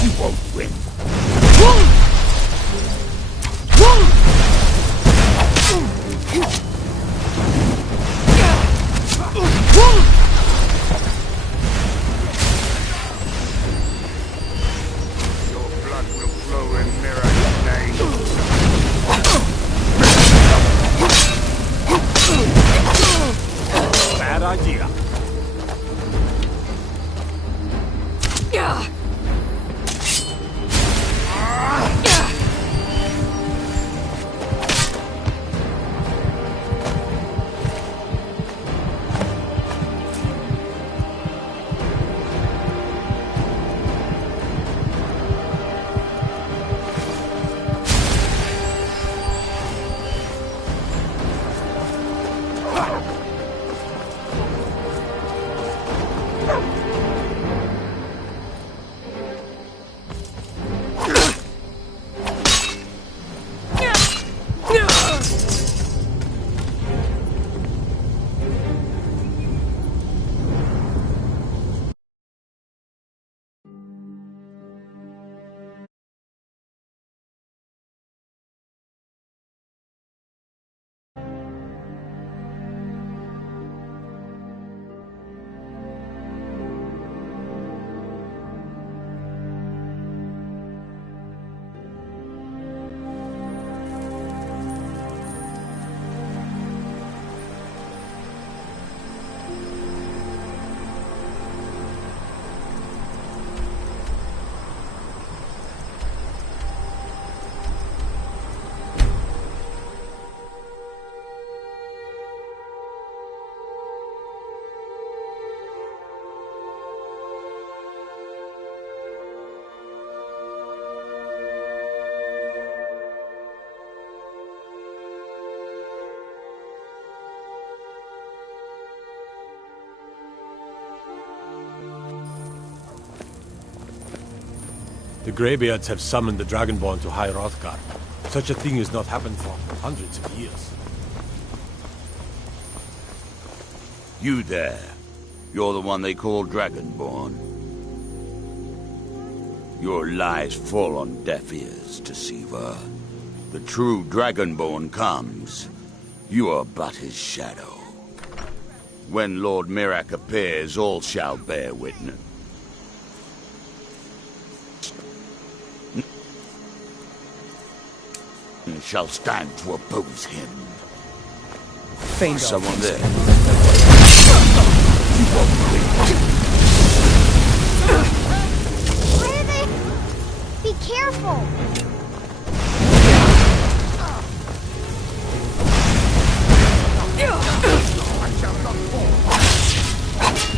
You won't win. Your blood will flow in Mirak's name. Bad idea. The Greybeards have summoned the Dragonborn to High Hrothgar. Such a thing has not happened for hundreds of years. You there. You're the one they call Dragonborn. Your lies fall on deaf ears, deceiver. The true Dragonborn comes. You are but his shadow. When Lord Mirak appears, all shall bear witness. None shall stand to oppose him. Feindor. Someone there. You won't win. Where are they? Be careful!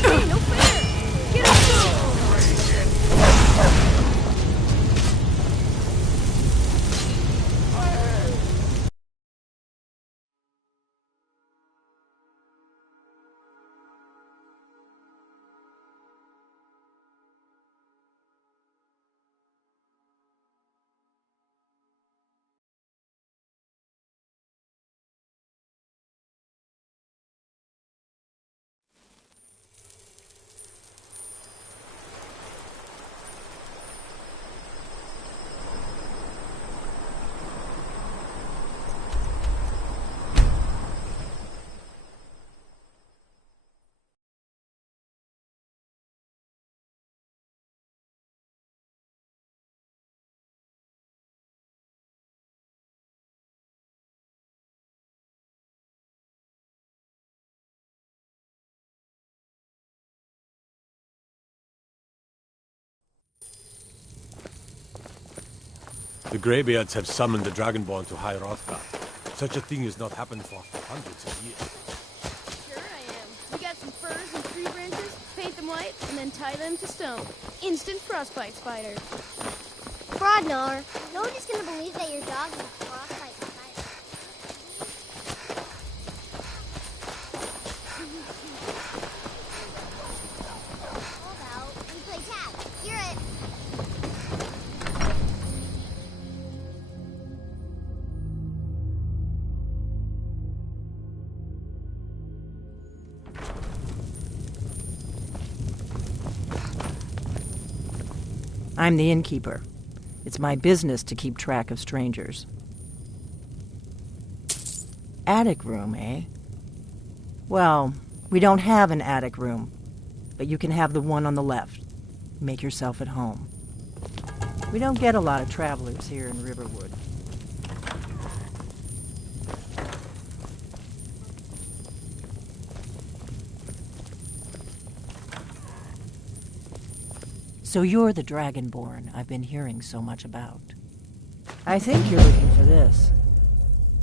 Hey, no fair! Get up! The Greybeards have summoned the Dragonborn to High Hrothgar. Such a thing has not happened for hundreds of years. Sure I am. We got some firs and tree branches, paint them white, and then tie them to stone. Instant frostbite spider. Brodnar, nobody's gonna believe that your dog is a frostbite spider. Hold out. We play tag. Hear it. I'm the innkeeper. It's my business to keep track of strangers. Attic room, eh? Well, we don't have an attic room, but you can have the one on the left. Make yourself at home. We don't get a lot of travelers here in Riverwood. So you're the Dragonborn I've been hearing so much about. I think you're looking for this.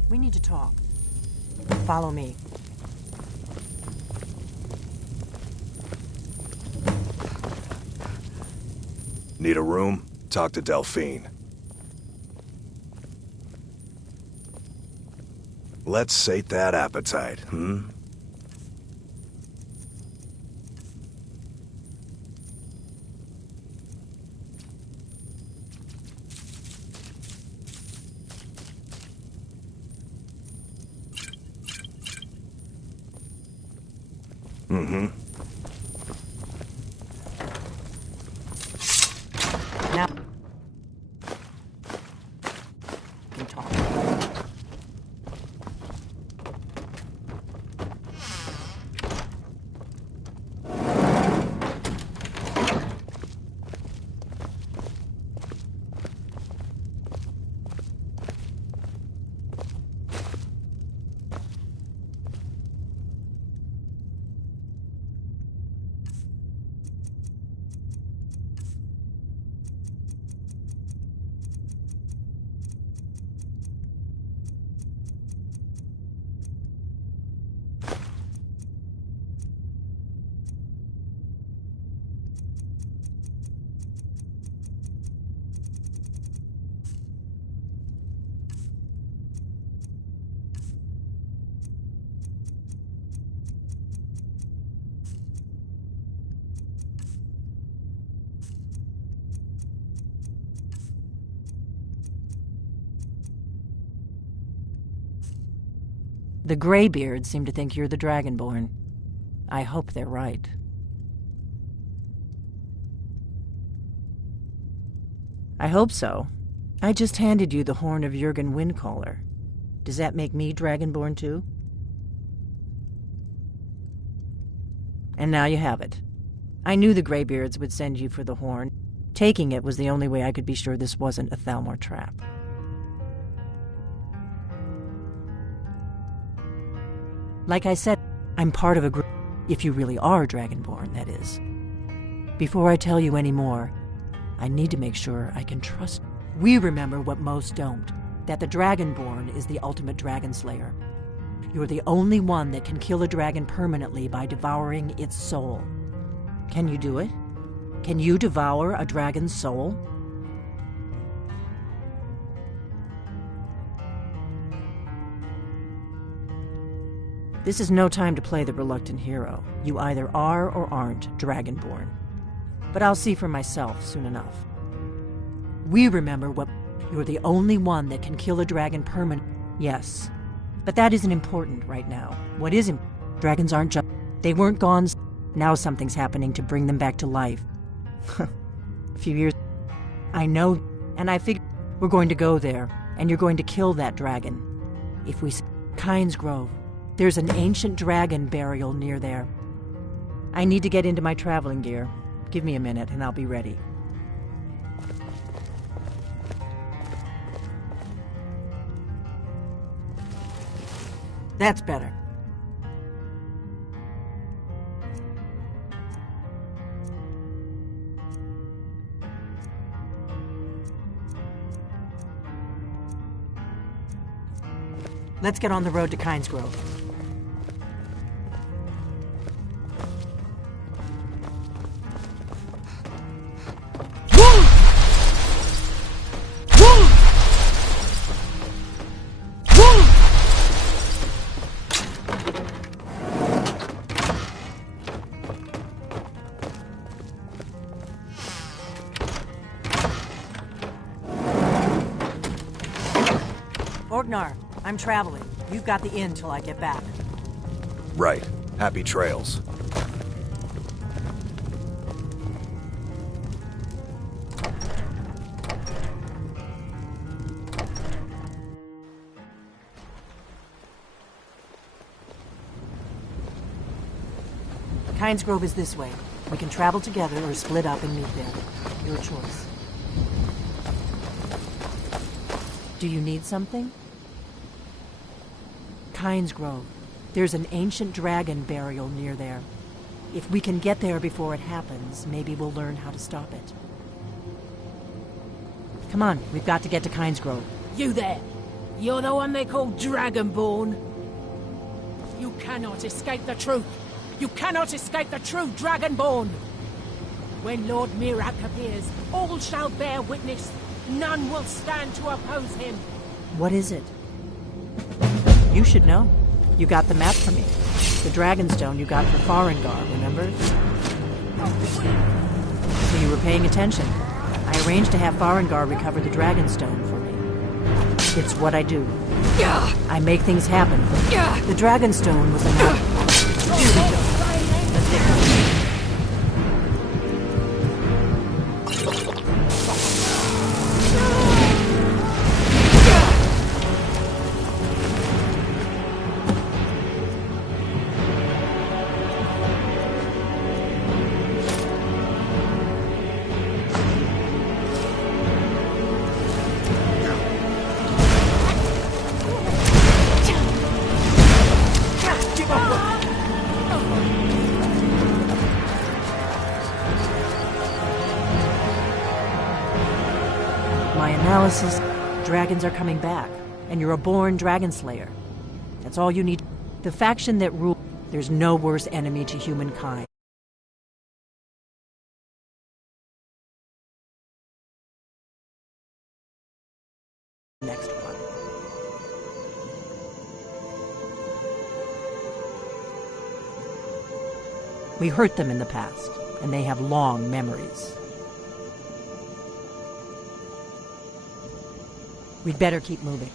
We need to talk. Follow me. Need a room? Talk to Delphine. Let's sate that appetite, hmm? Mm-hmm. Now, we can talk. The Greybeards seem to think you're the Dragonborn. I hope they're right. I hope so. I just handed you the horn of Jurgen Windcaller. Does that make me Dragonborn too? And now you have it. I knew the Greybeards would send you for the horn. Taking it was the only way I could be sure this wasn't a Thalmor trap. Like I said, I'm part of a group, if you really are Dragonborn, that is. Before I tell you any more, I need to make sure I can trust you. We remember what most don't, that the Dragonborn is the ultimate dragon slayer. You're the only one that can kill a dragon permanently by devouring its soul. Can you do it? Can you devour a dragon's soul? This is no time to play the reluctant hero. You either are or aren't Dragonborn. But I'll see for myself soon enough. We remember what... You're the only one that can kill a dragon permanently. Yes. But that isn't important right now. What is important? Dragons aren't just... They weren't gone. Now something's happening to bring them back to life. A few years... I know, and I figure we're going to go there, and you're going to kill that dragon. If we... Kynes Grove. There's an ancient dragon burial near there. I need to get into my traveling gear. Give me a minute and I'll be ready. That's better. Let's get on the road to Kynes Grove. Orgnar, I'm traveling. You've got the inn till I get back. Right. Happy trails. Kynes Grove is this way. We can travel together or split up and meet there. Your choice. Do you need something? Kynes Grove. There's an ancient dragon burial near there. If we can get there before it happens, maybe we'll learn how to stop it. Come on, we've got to get to Kynes Grove. You there! You're the one they call Dragonborn. You cannot escape the truth. You cannot escape the true Dragonborn. When Lord Mirak appears, all shall bear witness. None will stand to oppose him. What is it? You should know. You got the map for me. The Dragonstone you got for Farengar, remember? So you were paying attention. I arranged to have Farengar recover the Dragonstone for me. It's what I do. I make things happen. The Dragonstone was enough. Let's take it. My analysis, dragons are coming back, and you're a born dragon slayer. That's all you need. The faction that rules, there's no worse enemy to humankind. Next one. We hurt them in the past, and they have long memories. We'd better keep moving.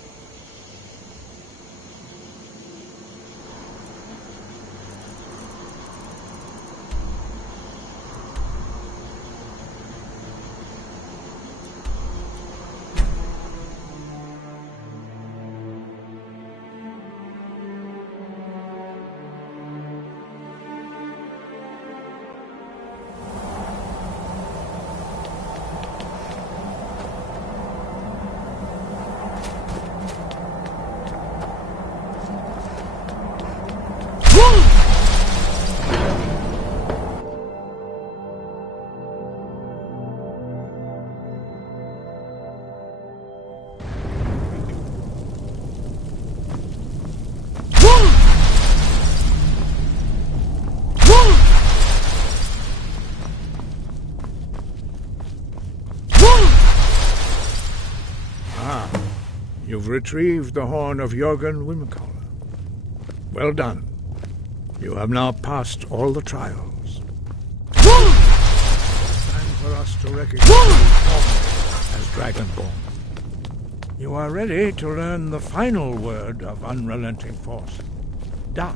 You've retrieved the horn of Jörgen Wimkaller. Well done. You have now passed all the trials. It's time for us to recognize you formally as Dragonborn. You are ready to learn the final word of unrelenting force. Da,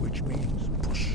which means push.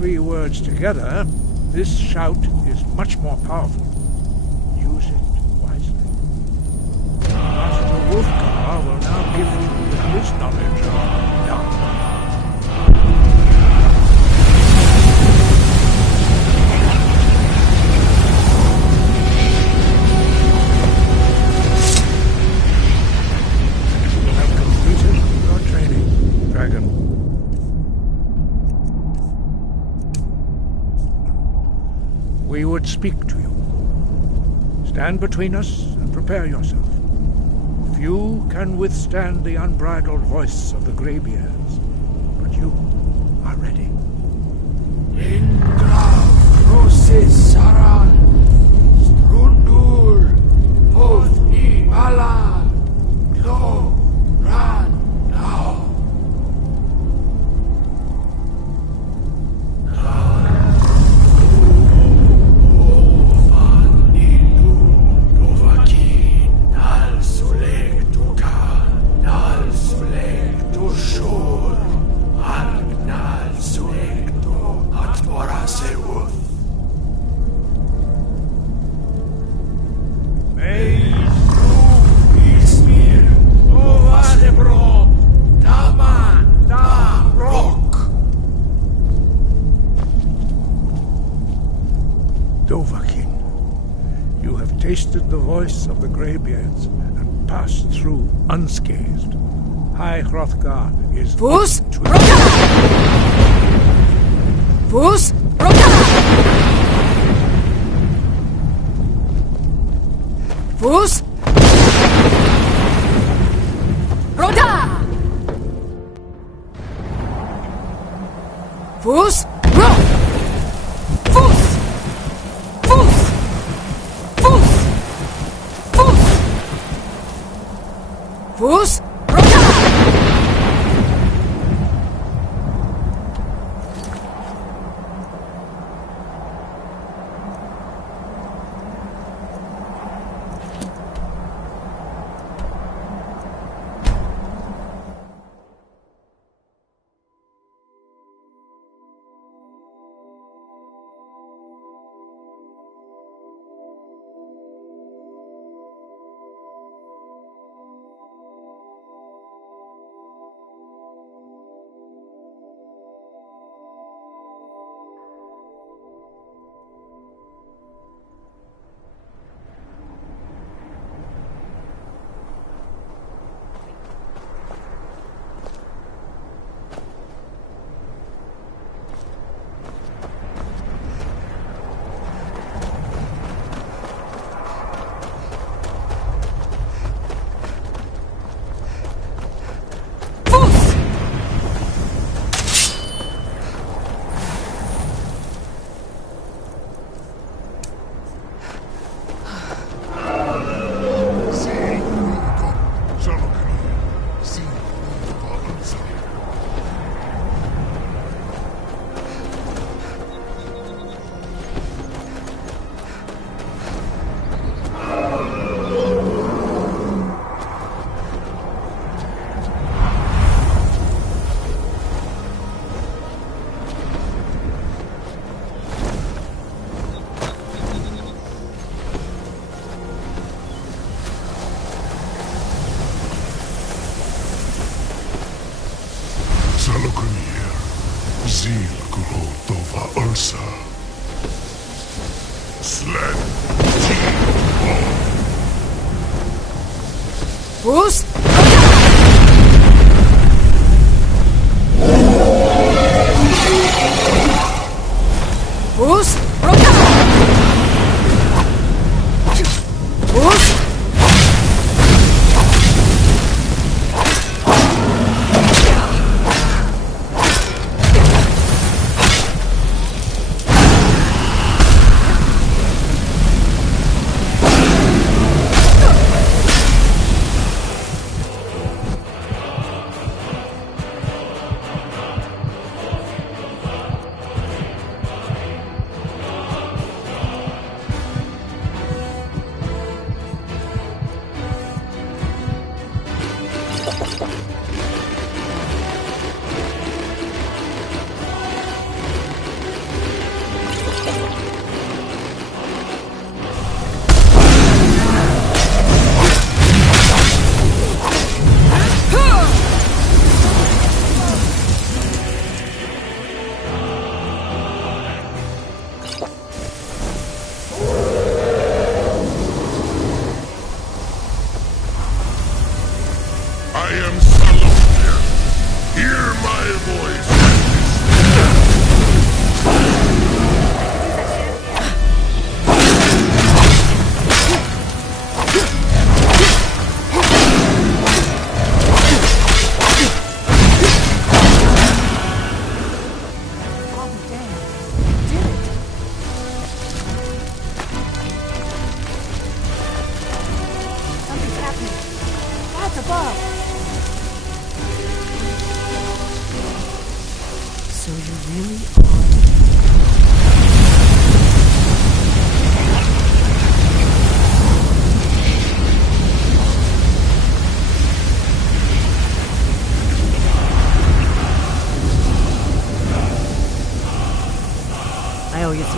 three words together, this shout is much more powerful. Use it wisely. Master Wolfgar will now give you his knowledge of darkness. We would speak to you. Stand between us and prepare yourself. Few can withstand the unbridled voice of the Greybeards, but you are ready. Indra, Rosis, Saran, Strundur, Hothni, Ala, Klo, Ran, now. Tasted the voice of the Greybeards and passed through unscathed. High Hrothgar is Fus to Roka! Fus Roka! Fus Roda! Fus Ro! Fus! Fus! Fus Roka! Fus Fus Roka! Fus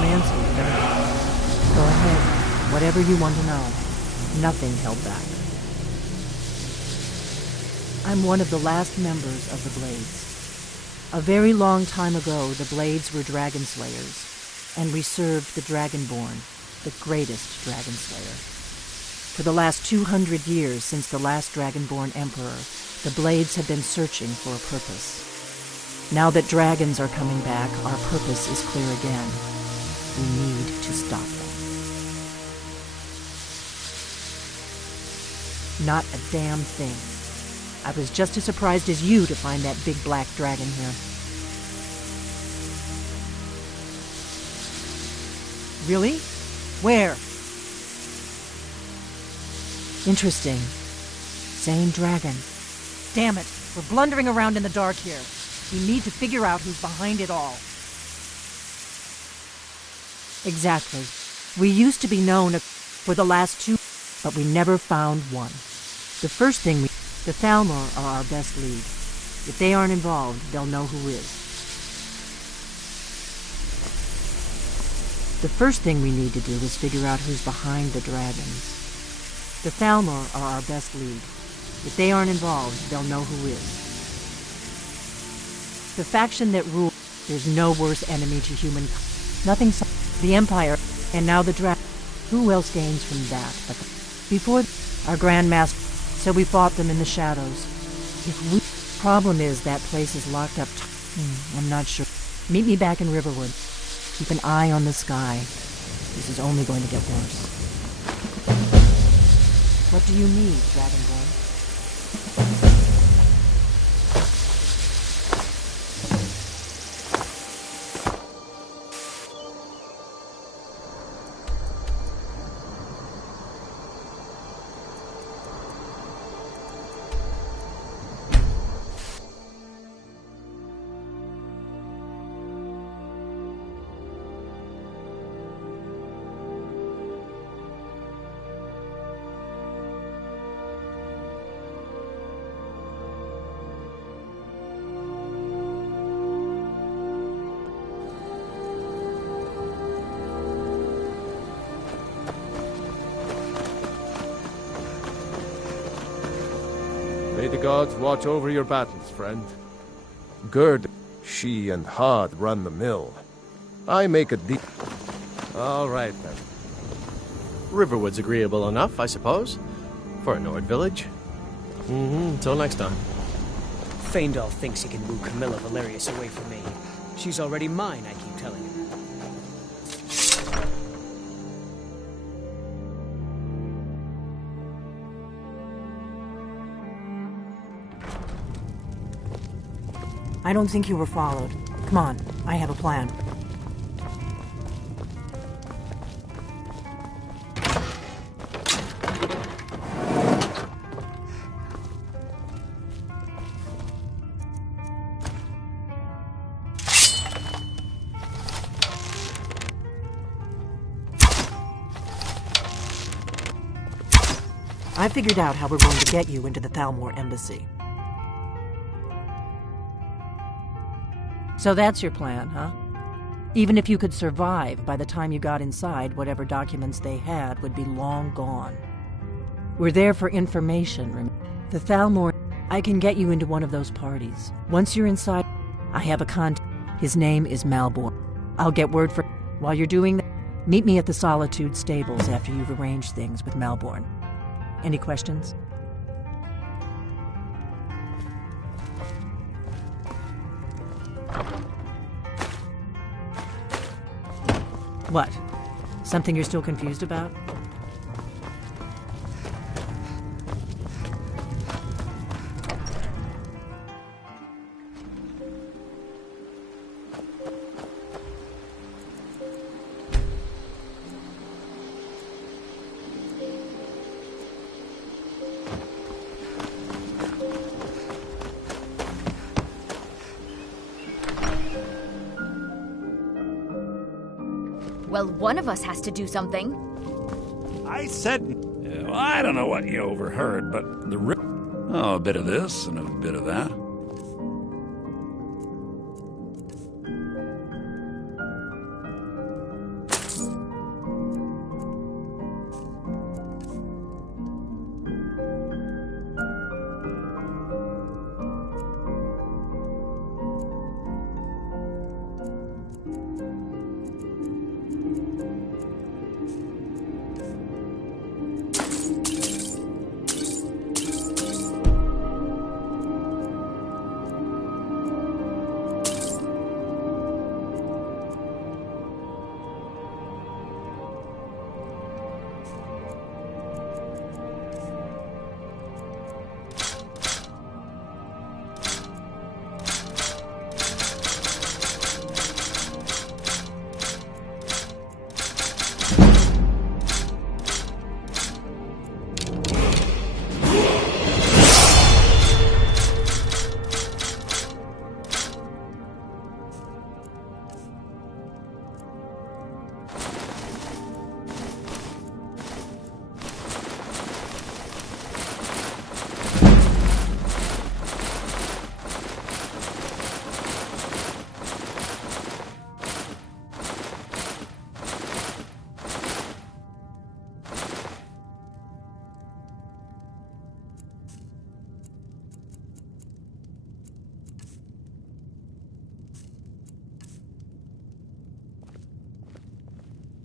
some answers, don't you? Go ahead. Whatever you want to know. Nothing held back. I'm one of the last members of the Blades. A very long time ago, the Blades were dragon slayers, and we served the Dragonborn, the greatest dragon slayer. For the last 200 years since the last Dragonborn Emperor, the Blades have been searching for a purpose. Now that dragons are coming back, our purpose is clear again. We need to stop them. Not a damn thing. I was just as surprised as you to find that big black dragon here. Really? Where? Interesting. Same dragon. Damn it, we're blundering around in the dark here. We need to figure out who's behind it all. Exactly. We used to be known for the last two, but we never found one. The first thing the Thalmor are our best lead. If they aren't involved, they'll know who is. The first thing we need to do is figure out who's behind the dragons. The Thalmor are our best lead. If they aren't involved, they'll know who is. The faction that rules, there's no worse enemy to human. Nothing. The Empire, and now the dragon. Who else gains from that? But before our Grand Master, so we fought them in the shadows. Problem is that place is locked up. I'm not sure. Meet me back in Riverwood. Keep an eye on the sky. This is only going to get worse. What do you need, Dragonborn? May the gods watch over your battles, friend. Gerd, she and Hod run the mill. I make a deal. All right, then. Riverwood's agreeable enough, I suppose, for a Nord village. Till next time. Faendal thinks he can woo Camilla Valerius away from me. She's already mine, I keep telling him. I don't think you were followed. Come on, I have a plan. I figured out how we're going to get you into the Thalmor embassy. So that's your plan, huh? Even if you could survive, by the time you got inside, whatever documents they had would be long gone. We're there for information. The Thalmor, I can get you into one of those parties. Once you're inside, I have a contact. His name is Malborn. I'll get word for... While you're doing that, meet me at the Solitude Stables after you've arranged things with Malborn. Any questions? What? Something you're still confused about? Well, one of us has to do something. I said... Well, I don't know what you overheard, but the... Oh, a bit of this and a bit of that.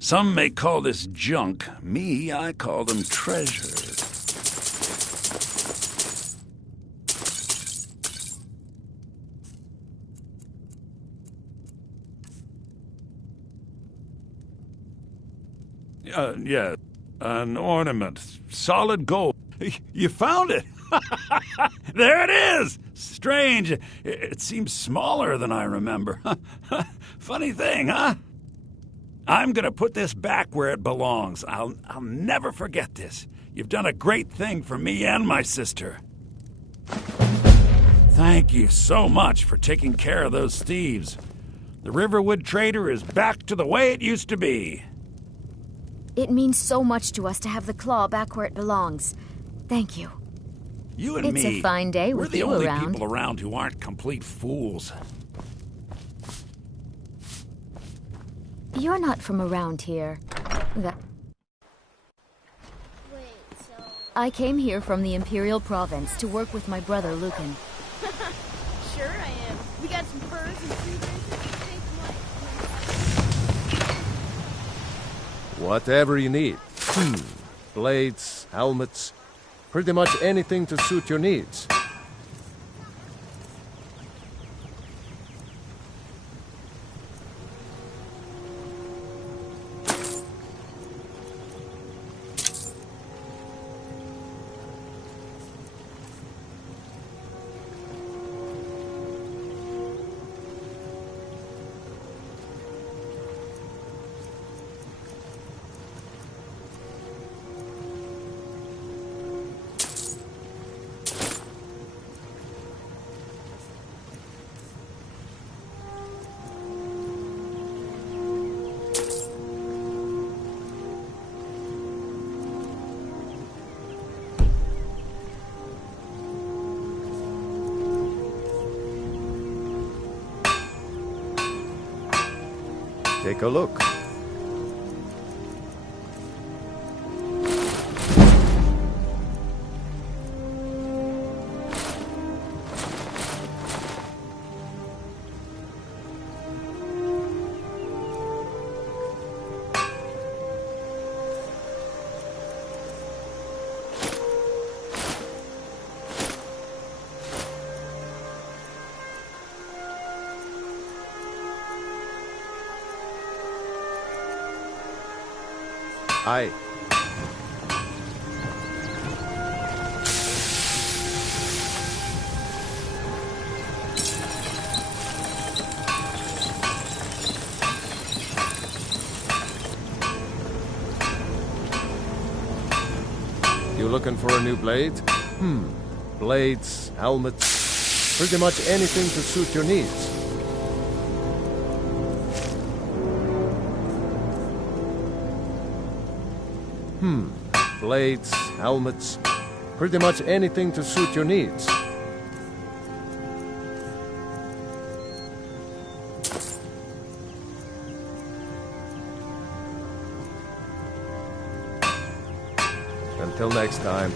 Some may call this junk. Me, I call them treasures. Yeah, an ornament. Solid gold. You found it! There it is! Strange. It seems smaller than I remember. Funny thing, huh? I'm gonna put this back where it belongs. I'll never forget this. You've done a great thing for me and my sister. Thank you so much for taking care of those thieves. The Riverwood Trader is back to the way it used to be. It means so much to us to have the claw back where it belongs. Thank you. You and it's me, a fine day we're with the you only around. people around who aren't complete fools. You're not from around here. I came here from the Imperial Province to work with my brother, Lucan. Sure I am. We got some furs and tree branches. Whatever you need. Blades, helmets, pretty much anything to suit your needs. Take a look. Aye. You looking for a new blade? Blades, helmets, pretty much anything to suit your needs. Blades, helmets, pretty much anything to suit your needs. Until next time.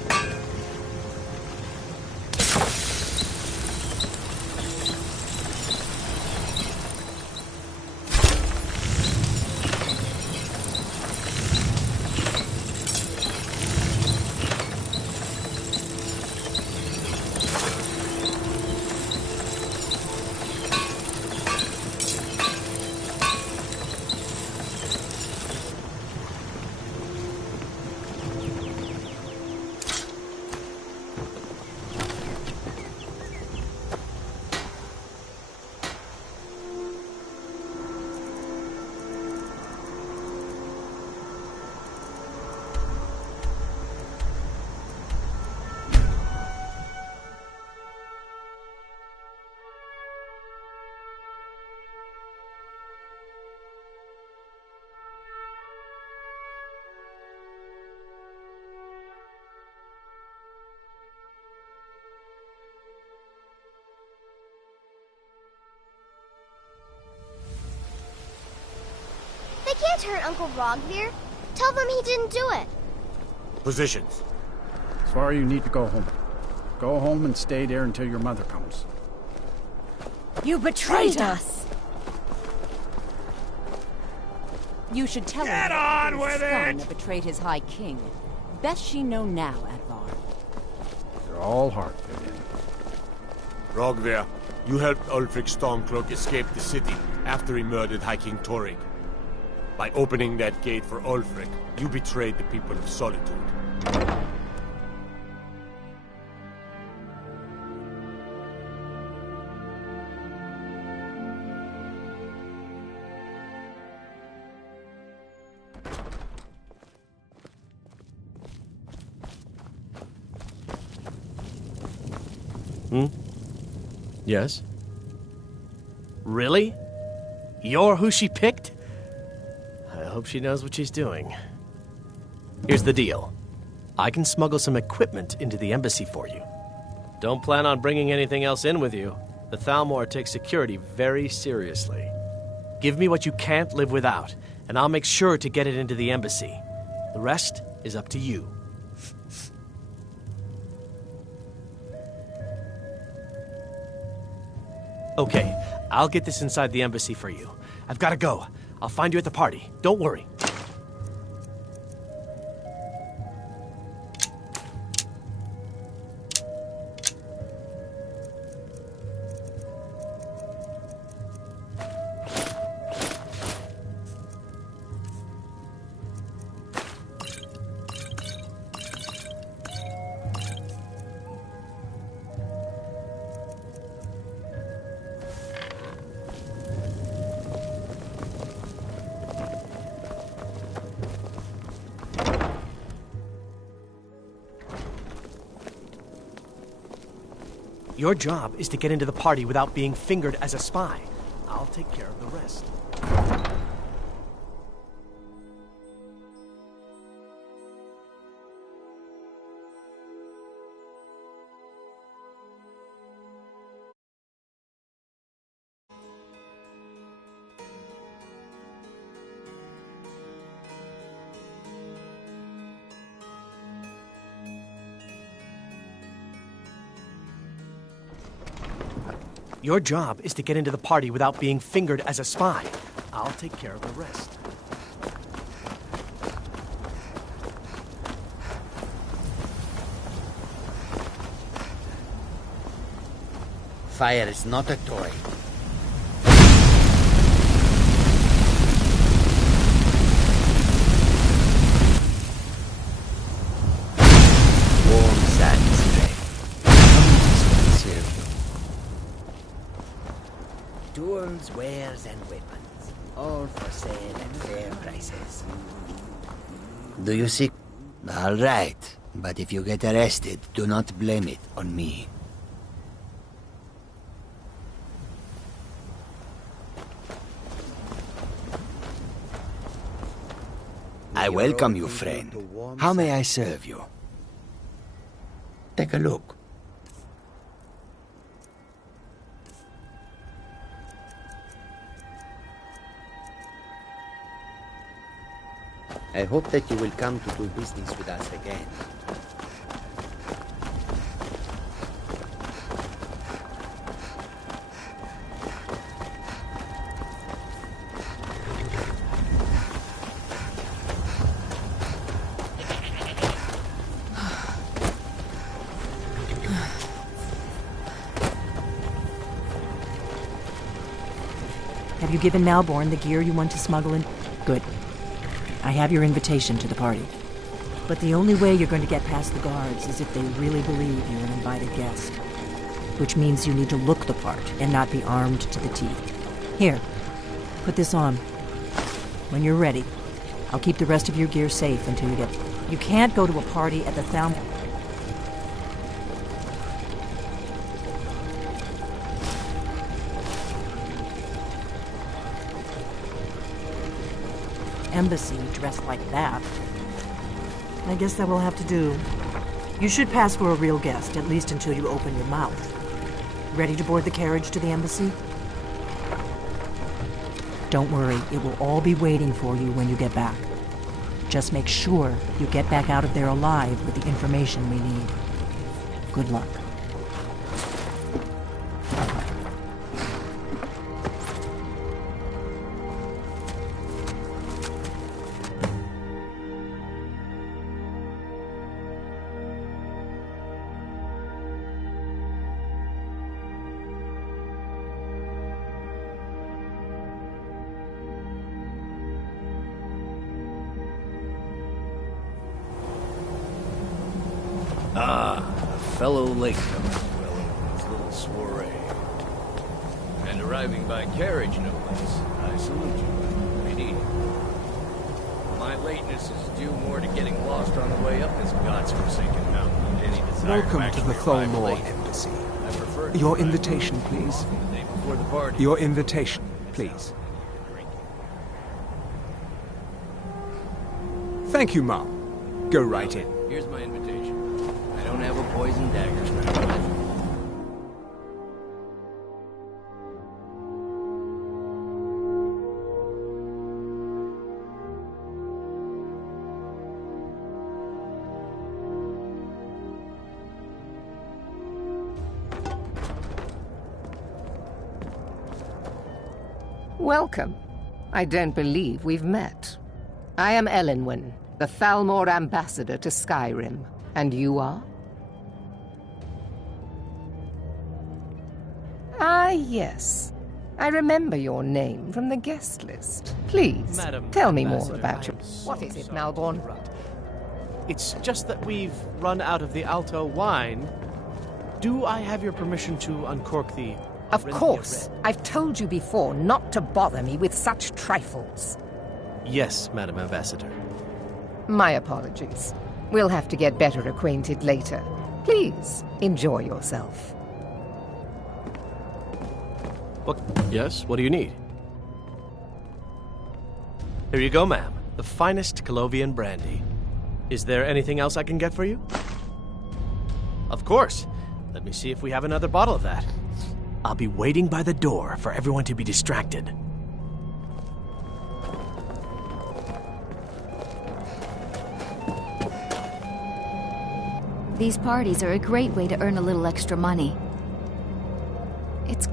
They can't hurt Uncle Rogvir. Tell them he didn't do it. Positions. Sorry, you need to go home. Go home and stay there until your mother comes. You betrayed us! You should tell her Get that on it is with scum it! that betrayed his high king. Best she know now, Advar. You're all heart, Vivian. Rogver, you helped Ulfric Stormcloak escape the city after he murdered High King Torrig. By opening that gate for Ulfric, you betrayed the people of Solitude. Yes? Really? You're who she picked? I hope she knows what she's doing. Here's the deal. I can smuggle some equipment into the embassy for you. Don't plan on bringing anything else in with you. The Thalmor takes security very seriously. Give me what you can't live without, and I'll make sure to get it into the embassy. The rest is up to you. Okay, I'll get this inside the embassy for you. I've got to go. I'll find you at the party. Don't worry. Your job is to get into the party without being fingered as a spy. I'll take care of the rest. Your job is to get into the party without being fingered as a spy. I'll take care of the rest. Fire is not a toy. Warm sand spray. Tools, wares, and weapons. All for sale at fair prices. Do you see? All right. But if you get arrested, do not blame it on me. I welcome you, friend. How may I serve you? Take a look. I hope that you will come to do business with us again. Have you given Malborn the gear you want to smuggle in? Good. I have your invitation to the party. But the only way you're going to get past the guards is if they really believe you're an invited guest. Which means you need to look the part and not be armed to the teeth. Here, put this on. When you're ready, I'll keep the rest of your gear safe until you get... You can't go to a party at the Thalmor... embassy dressed like that. I guess that will have to do. You should pass for a real guest, at least until you open your mouth. Ready to board the carriage to the embassy? Don't worry, it will all be waiting for you when you get back. Just make sure you get back out of there alive with the information we need. Good luck. Ah, a fellow latecomer dwelling in his little soiree. And arriving by carriage, no less. I salute you. Indeed. My lateness is due more to getting lost on the way up this god's-forsaken mountain than any desire Welcome to the Tholmor Embassy. Your invitation, please. Your invitation, please. Thank you, Mom. Go right in. Here's my invitation. I don't have a poison dagger strapped on. Welcome. I don't believe we've met. I am Elenwen, the Thalmor ambassador to Skyrim. And you are? Ah, yes. I remember your name from the guest list. Please, Madam tell me more Ambassador, about you. I am What is it, sorry Malborn? to interrupt. It's just that we've run out of the Alto wine. Do I have your permission to uncork the... Of Orinthia course. Red? I've told you before not to bother me with such trifles. Yes, Madam Ambassador. My apologies. We'll have to get better acquainted later. Please, enjoy yourself. What? Yes, what do you need? Here you go, ma'am. The finest Colovian brandy. Is there anything else I can get for you? Of course. Let me see if we have another bottle of that. I'll be waiting by the door for everyone to be distracted. These parties are a great way to earn a little extra money. It's...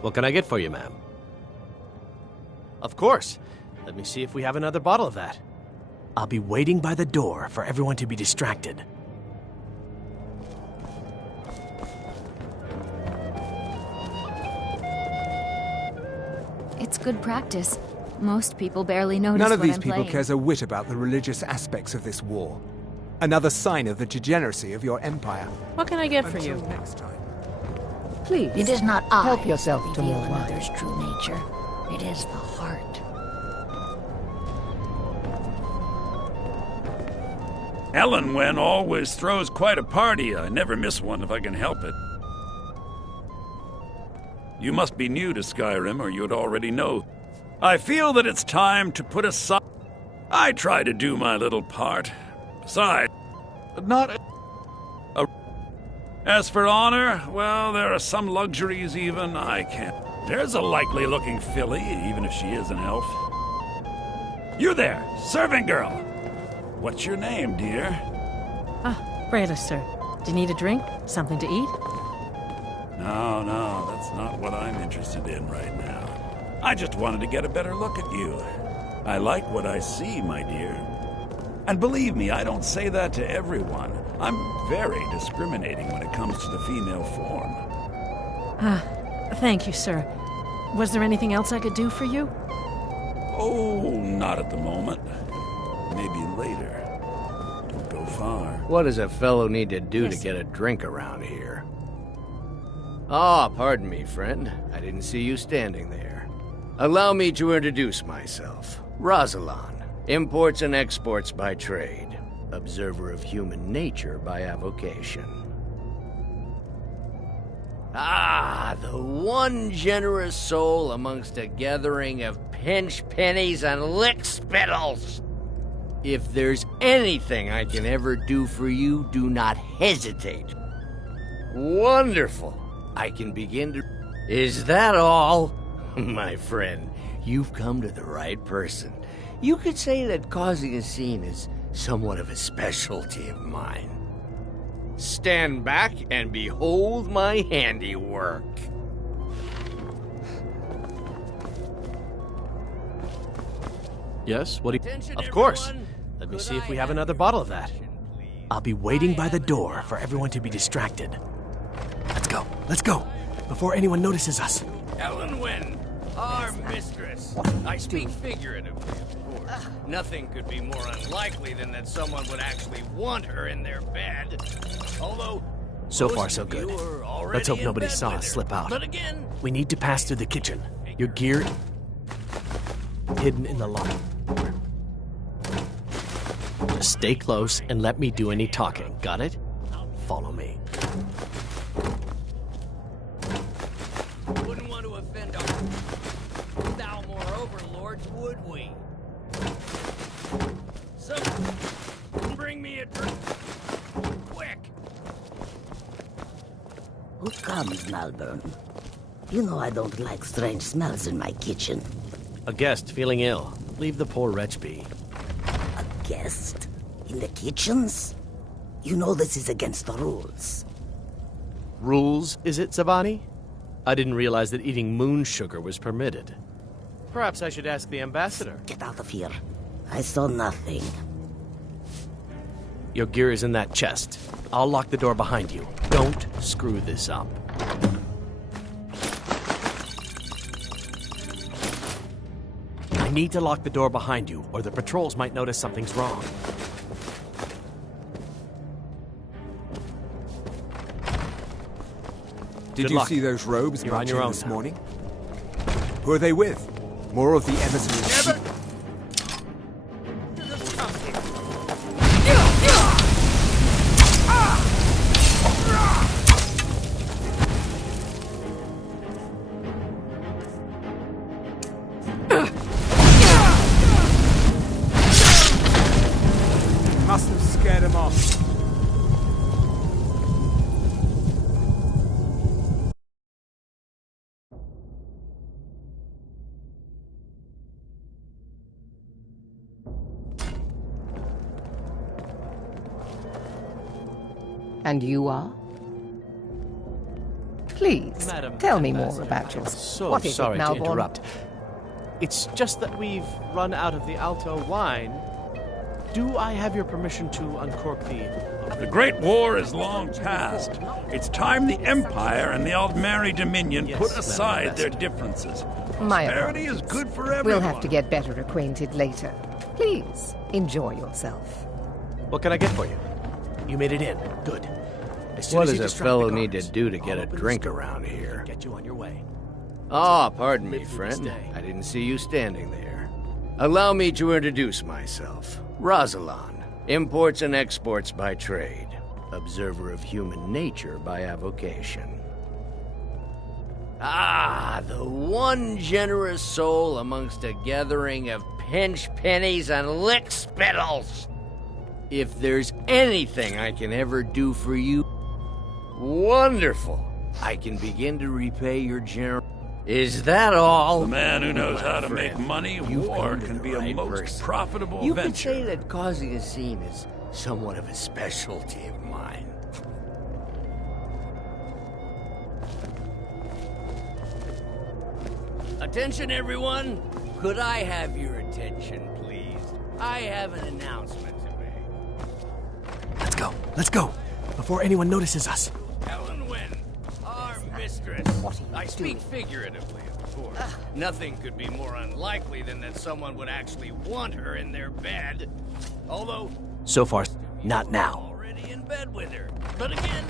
What can I get for you, ma'am? Of course. Let me see if we have another bottle of that. I'll be waiting by the door for everyone to be distracted. It's good practice. Most people barely notice None of what these I'm people playing. cares a whit about the religious aspects of this war. Another sign of the degeneracy of your empire. What can I get for you? Next time. Please, It is not I help yourself to reveal more wine. another's true nature. It is the heart. Elenwen always throws quite a party. I never miss one if I can help it. You must be new to Skyrim, or you'd already know. I feel that it's time to put aside... I try to do my little part. Besides, not a... As for honor, well, there are some luxuries even I can't... There's a likely-looking filly, even if she is an elf. You there, servant girl! What's your name, dear? Ah, Breda, sir. Do you need a drink? Something to eat? No, that's not what I'm interested in right now. I just wanted to get a better look at you. I like what I see, my dear. And believe me, I don't say that to everyone. I'm very discriminating when it comes to the female form. Ah, thank you, sir. Was there anything else I could do for you? Oh, not at the moment. Maybe later. Don't go far. What does a fellow need to do Yes, to get a drink around here? Ah, pardon me, friend. I didn't see you standing there. Allow me to introduce myself. Rosalan, imports and exports by trade. Observer of human nature by avocation. Ah, the one generous soul amongst a gathering of pinch pennies and lick spittles. If there's anything I can ever do for you, do not hesitate. Wonderful. I can begin to... Is that all? My friend, you've come to the right person. You could say that causing a scene is somewhat of a specialty of mine. Stand back and behold my handiwork. Yes, what do you... Of course. Let me see if we have another bottle of that. I'll be waiting by the door for everyone to be distracted. Let's go, before anyone notices us. Elenwen, Our mistress. I speak figuratively, of course. Nothing could be more unlikely than that someone would actually want her in their bed. Although, So far, so good. Let's hope nobody saw us slip out. But again, we need to pass through the kitchen. Your gear hidden in the loft. Just stay close and let me do any talking. Got it? Follow me. Wouldn't want to offend our Thalmor overlords, would we? So, bring me a drink. Quick! Who comes, Malvern? You know I don't like strange smells in my kitchen. A guest feeling ill. Leave the poor wretch be. A guest? In the kitchens? You know this is against the rules. Rules, is it, Zabani? I didn't realize that eating moon sugar was permitted. Perhaps I should ask the ambassador. Get out of here. I saw nothing. Your gear is in that chest. I'll lock the door behind you. Don't screw this up. I need to lock the door behind you, or the patrols might notice something's wrong. Did you see those robes You're on marching your own this now. morning? Who are they with? More of the emissaries. Must have scared him off. And you are? Please, Madam tell me Ambassador, more about I am yourself. so What is sorry it, to Malborn? interrupt. It's just that we've run out of the Alto wine. Do I have your permission to uncork the... The Great War is long past. It's time the Empire and the Aldmeri Dominion put aside their differences. My Prosperity is good for everyone. We'll have to get better acquainted later. Please, enjoy yourself. What can I get for you? You made it in. Good. As soon What as does you a distract fellow the need to guards, do to get I'll a open the drink store around here? and get you on your way. Ah, pardon me, Live through friend. this day. I didn't see you standing there. Allow me to introduce myself. Rosalind, imports and exports by trade. Observer of human nature by avocation. Ah, the one generous soul amongst a gathering of pinch pennies and lick spittles. If there's anything I can ever do for you, wonderful. I can begin to repay your generous... Is that all? The man who knows My how to friend, make money, you've war come to can the be a right most person. profitable You venture. could say that causing a scene is somewhat of a specialty of mine. Attention, everyone! Could I have your attention, please? I have an announcement to make. Let's go. Let's go. Before anyone notices us. Ellen Wynn, our mistress. I speak figuratively, of course. Nothing could be more unlikely than that someone would actually want her in their bed. Although, So far, not now. already in bed with her. But again,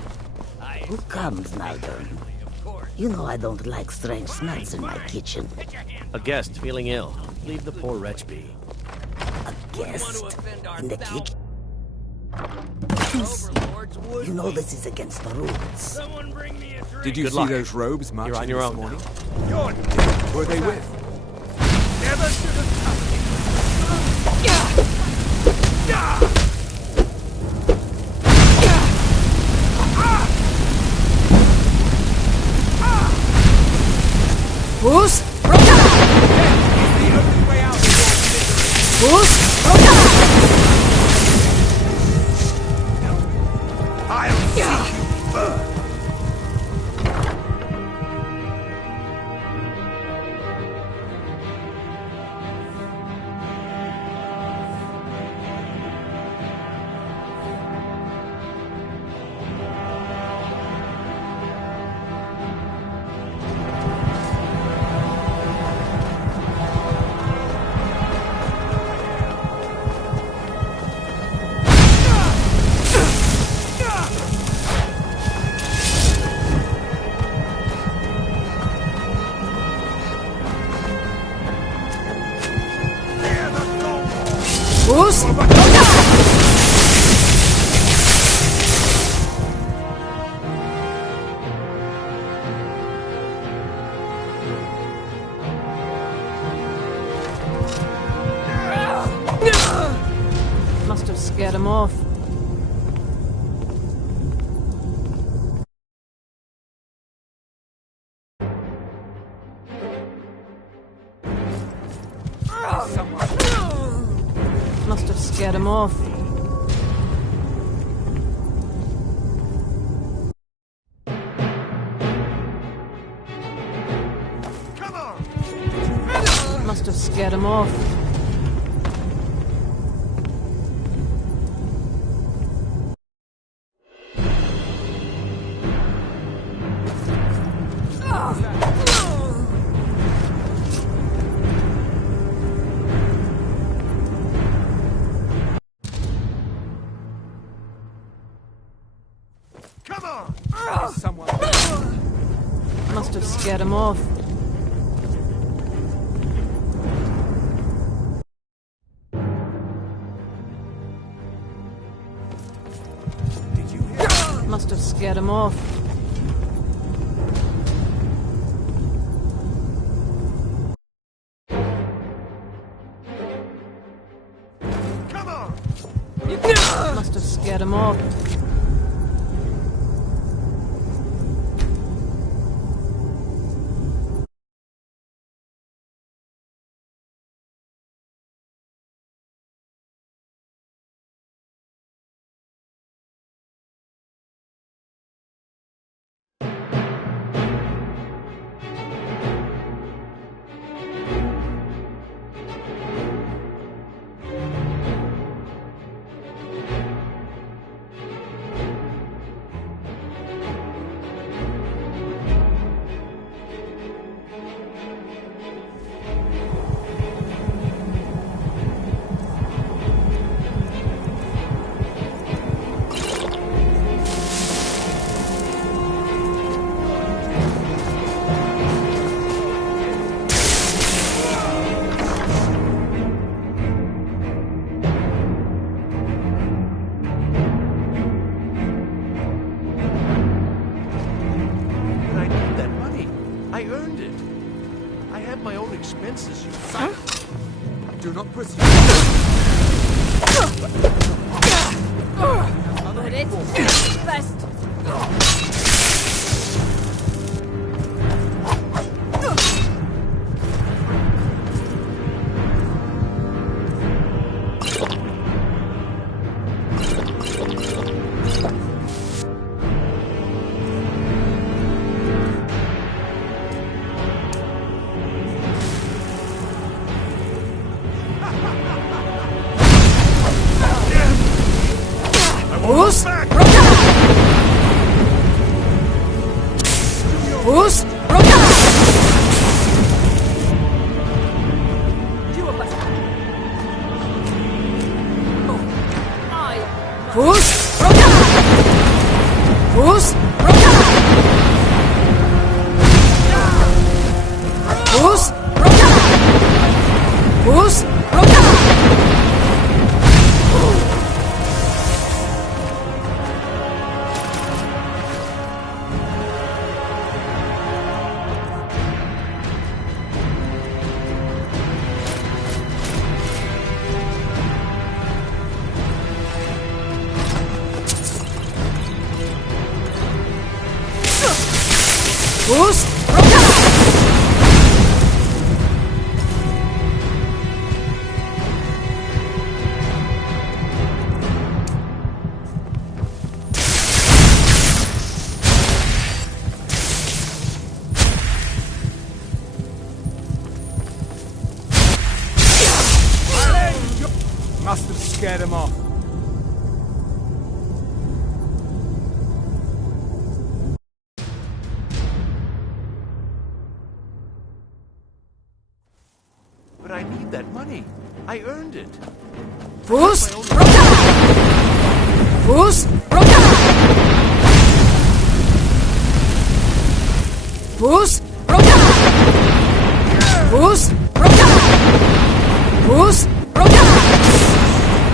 Who comes, Malvern? You know I don't like strange smells in my kitchen. A guest feeling ill. Leave the poor wretch be. A guest? In the kitchen? You know this is against the rules. Did you Good see luck. those robes marching You're on your this own morning? now. Who are they with? Never should have touched Who's? Who's? I'll see you burn. Who's? Must have scared him off. Must have scared him off. Come on! Must have scared him off. Come on! Someone. Must have scared him off. Did you hear? Must have scared him off. Come on! Must have scared him off. expenses, you son. Do not pursue. But it's best. Who's? Who's? Who's? Who's? Who's? Who's? Who's? Must have scared him off. But I need that money. I earned it. Who's? Who's? Who's? Who's? Who's?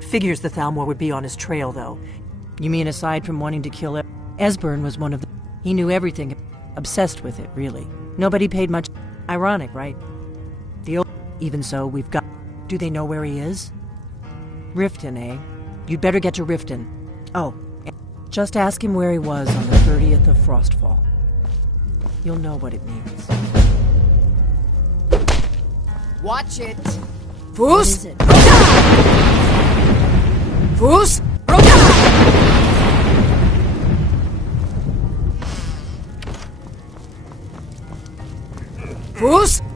Figures the Thalmor would be on his trail, though. You mean aside from wanting to kill Esbern was one of the... He knew everything. Obsessed with it, really. Nobody paid much... Ironic, right? Even so, we've got... Do they know where he is? Riften, eh? You'd better get to Riften. Oh, just ask him where he was on the 30th of Frostfall. You'll know what it means. Watch it! Fus! Fus! Fus!